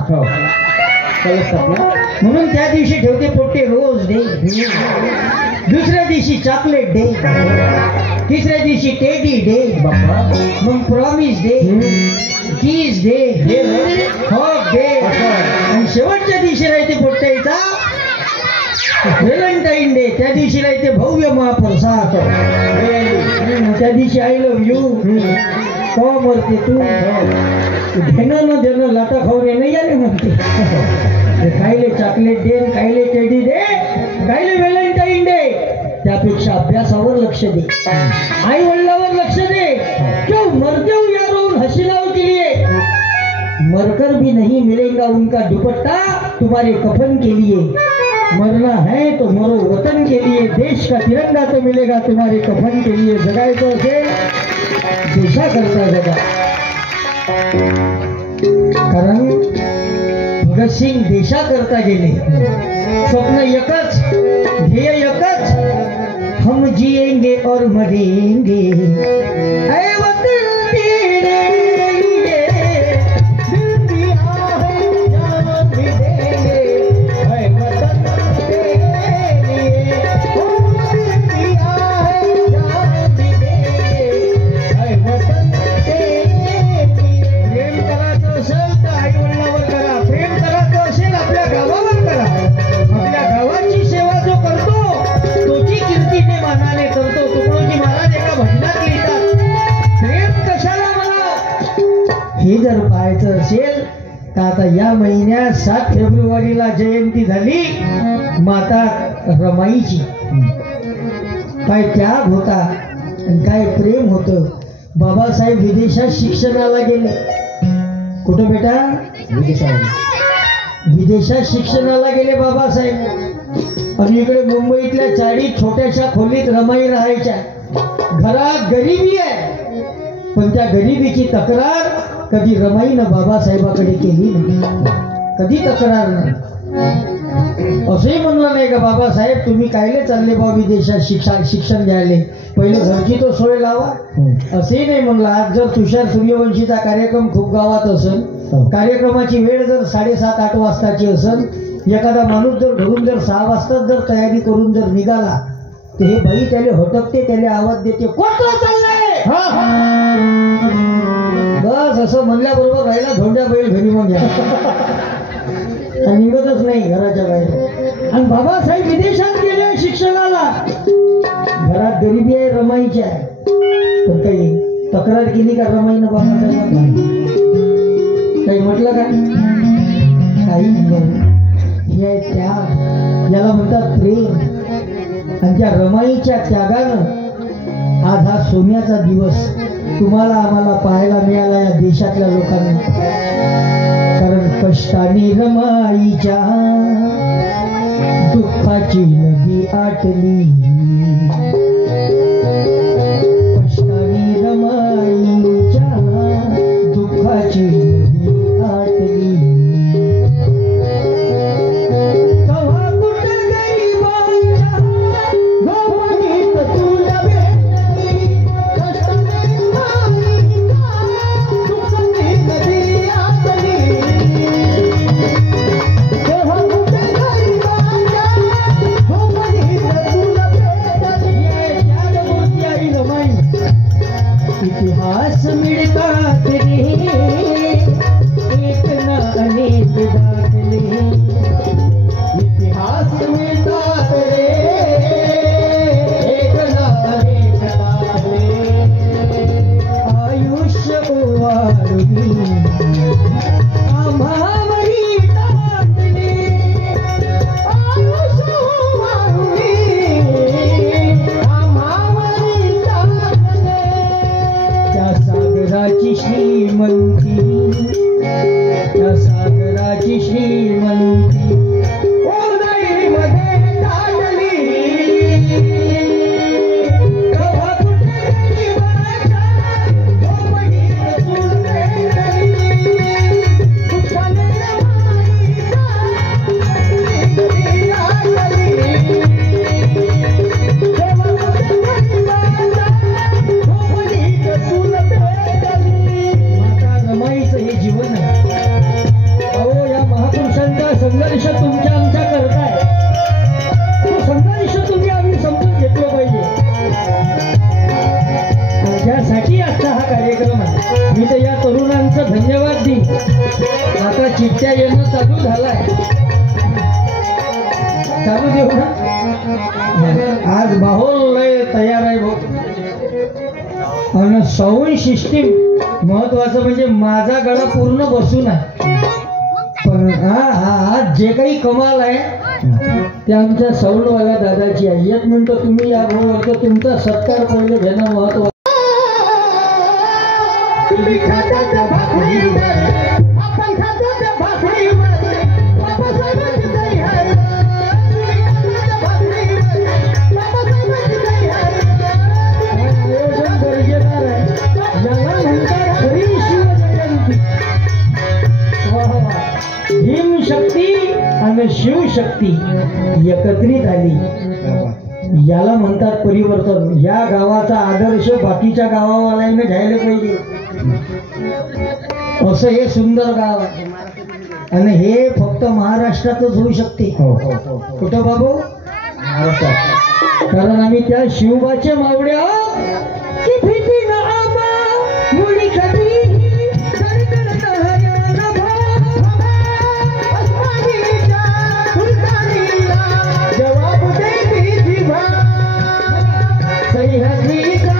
म्हणून त्या दिवशी ठेवते पोट्टे रोज डे. दुसऱ्या दिवशी चॉकलेट डे, तिसऱ्या दिवशी टेडी डे, मग प्रॉमिस डे, किस डे, हॉक डे, आणि शेवटच्या दिवशी राहते पोट्ट्याचा व्हॅलेंटाईन डे. त्या दिवशी राहते भव्य महाप्रसाद. त्या दिवशी आय लव्ह यू का मरते तू, घेणं न देणं लाटा खाऊन नाही आले म्हणते. कायले चॉकलेट डे, कायले टेडी डे, कायले व्हॅलेंटाईन डे. त्यापेक्षा अभ्यासावर लक्ष दे, आई वडिलावर लक्ष दे. क्यों मरते हो यारो हसीनाओं के लिए, मरकर भी नहीं मिलेगा उनका दुपट्टा तुम्हारे कफन के लिए. मरना है तो मरो वतन के लिए, देश का तिरंगा तो मिलेगा तुम्हारे कफन के लिए. जगायचं असेल देशा करता जगा. कारण भगतसिंग देशा करता गेले. स्वप्न एकच, ध्येय एकच, हम जिएंगे और मरेंगे. ऐ वतन तेरे लिए दिल दिया है, जान भी देंगे. ऐ वतन तेरे लिए दिल दिया है, जान भी देंगे. ऐ वतन तेरे लिए. प्रेम करायचं असेल तर आई वडिलावर करा. प्रेम करायचं असेल आपल्या गावावर करा. आपल्या गावाची सेवा जो करतो तोची कीर्तीने मानाने करतो. तुकडोजी महाराज एका भजनात लिहितात, प्रेम कशाला मला. हे जर पाहायचं असेल तर आता या महिन्यात 7 फेब्रुवारीला जयंती झाली माता रमाईची. काय त्याग होता आणि काय प्रेम होतं. बाबासाहेब विदेशात शिक्षणाला गेले. कुठं बेटा? विदेशात शिक्षणाला गेले बाबासाहेब. आणि इकडे मुंबईतल्या चाळीत छोट्याशा खोलीत रमाई राहायच्या. घरात गरिबी आहे, पण त्या गरिबीची तक्रार कधी रमाईनं बाबासाहेबाकडे केली नाही. कधी तक्रार नाही. असंही म्हणलं नाही का बाबासाहेब तुम्ही कायले चालले बा विदेशात शिक्षण घ्यायले, पहिले घरची तो सोय लावा. असंही नाही म्हणलं. आज जर तुषार सूर्यवंशीचा कार्यक्रम खूप गावात असेल, कार्यक्रमाची वेळ जर 7:30-8 वाजताची असेल, एखादा माणूस जर घरून जर 6 वाजताच जर तयारी करून जर निघाला तर हे बाई त्याला हटकते, त्याला आवाज देते, कोण चाललाय. हा हा बस असं म्हणल्याबरोबर राहिला धोंड्या बैल घरी मग या निघतच नाही घराच्या बाहेर. आणि बाबासाहेब विदेशात गेले शिक्षणाला. घरात गरिबी आहे, रमाईची आहे, पण काही तक्रार केली का रमाईनं बाबासाहेब? काही म्हटलं का? काही नाही. हे आहे त्याग, याला म्हणतात प्रेम. आणि त्या रमाईच्या त्यागानं आज हा सोन्याचा दिवस तुम्हाला आम्हाला पाहायला मिळाला या देशातल्या लोकांना. कारण कष्टाने रमाईच्या दुःखाची नदी आटली. कष्टाने रमाईच्या दुःखाची नदी आटली. कव्हा कुठे गरीबाच्या गोवणीत तुला भेटली. कष्टाने रमाईच्या दुःखाची नदी आटली. इतिहास मिळतात रे एक ना अनेक दाखले. इतिहास मिळतात रे एक ना अनेक दाखले. आयुष्य ओवाळली आम्हावरी टाकले. आयुष्य ओवाळली आम्हावरी टाकले. त्या सागराची श्रीमंती, त्या सागराची श्रीमंती ओरडीमध्ये दाटली. कव्हा कुठे गरीबाच्या झोपडीत चूल पेटली. सुखाने रमाईच्या नदी आटली. कव्हा कुठे गरीबाच्या झोपडीत चूल पेटली. माता रमाईचं हे जीवन आहे. अहो या महापुरुषांचा संघर्ष तुमच्या आमच्या करताय. तो संघर्ष तुम्ही आम्ही समजून घेतला पाहिजे. त्यासाठी आजचा हा कार्यक्रम आहे. मी तर या तरुणांचं धन्यवाद देईन. आता चिठ्ठ्या येणं चालू झालाय. चालू देऊ ना. आज माहोल लय तयार आहे भाऊ. आणि साऊंड सिस्टीम महत्वाचं म्हणजे माझा गळा पूर्ण बसून आहे. पण आज जे काही कमाल आहे ते आमच्या साऊंडवाल्या दादाची आहे. एक मिनिट तुम्ही या भाऊ तुमचा सत्कार पहिले घेणं महत्वाचं. तुम्ही खातात त्या भाकरीवर, आपण खातो त्या भाकरीवर. बाबासाहेबांची सही आहे. तुम्ही खातात त्या भाकरीवर, बाबासाहेबांची सही आहे. नियोजन दर्जेदार आहे. याला म्हणतात खरी शिवजयंती. भीमशक्ती आणि शिवशक्ती एकत्रित आली. याला म्हणतात परिवर्तन. या गावाचा आदर्श बाकीच्या गावावाल्याने घ्यायला पाहिजे. असं हे सुंदर गाव आहे. आणि हे फक्त महाराष्ट्रातच होऊ शकते. कुठं बाबू? महाराष्ट्रात. कारण आम्ही त्या शिवबाचे मावळे आहोत. की भीती ना आबा मुली कधी जवाब देती जिभा. सह्याद्रीचा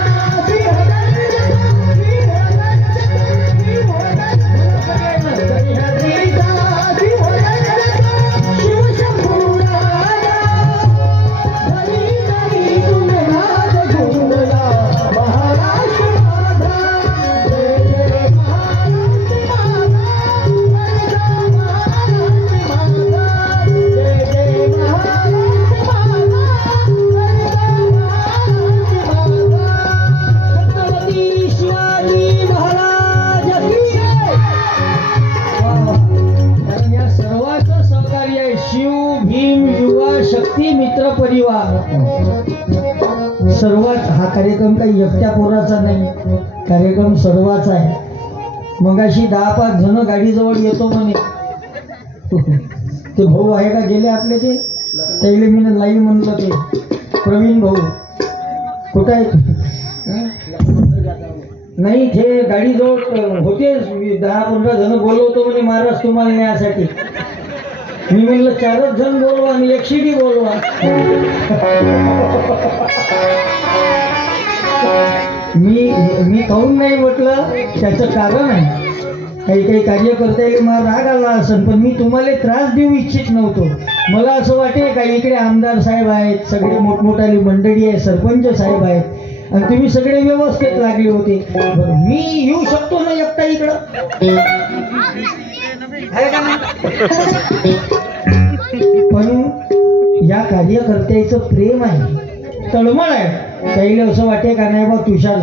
सर्वात. हा कार्यक्रम काही एकट्या पोराचा नाही, कार्यक्रम सर्वाचा आहे. मगाशी 10-5 जण गाडीजवळ येतो म्हणे. ते भाऊ आहे का गेले आपले? ते त्याला मी लाईन म्हणलं ते प्रवीण भाऊ कुठं आहे? नाही ते गाडी जवळ होते 10-15 जण बोलवतो म्हणे महाराज तुम्हाला न्यायासाठी. मी म्हणलं 4च जण बोलवा आणि 1 शिडी बोलवा. मी काहून नाही म्हटलं त्याचं कारण आहे. काही कार्यकर्त्याला मला राग आला असेल पण मी तुम्हाला त्रास देऊ इच्छित नव्हतो. मला असं वाटे का इकडे आमदार साहेब आहेत, सगळे मोठमोठाली मंडळी आहे, सरपंच साहेब आहेत आणि तुम्ही सगळे व्यवस्थित लागले होते. बरं मी येऊ शकतो ना एकटा इकडं? पण या कार्यकर्त्याचं प्रेम आहे, तळमळ आहे. त्याला असं वाटे का नाही बा तुषार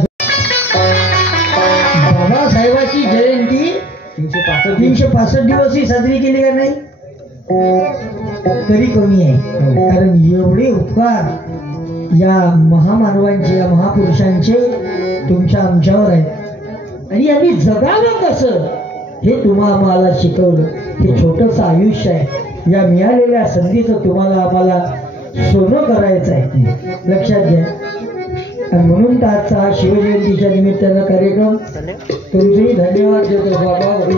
बाबासाहेबाची जयंती 365 दिवसही साजरी केली का नाही तरी कमी आहे. कारण एवढे उपकार या महामानवांचे, या महापुरुषांचे तुमच्या आमच्यावर आहेत आणि यांनी जगावं कसं हे आम्हाला शिकवलं. हे छोटंसं आयुष्य आहे. या मिळालेल्या संधीचं तुम्हाला आम्हाला सोनं करायचं आहे, लक्षात घ्या. आणि म्हणून तर आजचा शिवजयंतीच्या निमित्तानं कार्यक्रम. तुमचेही धन्यवाद देतो बाबा.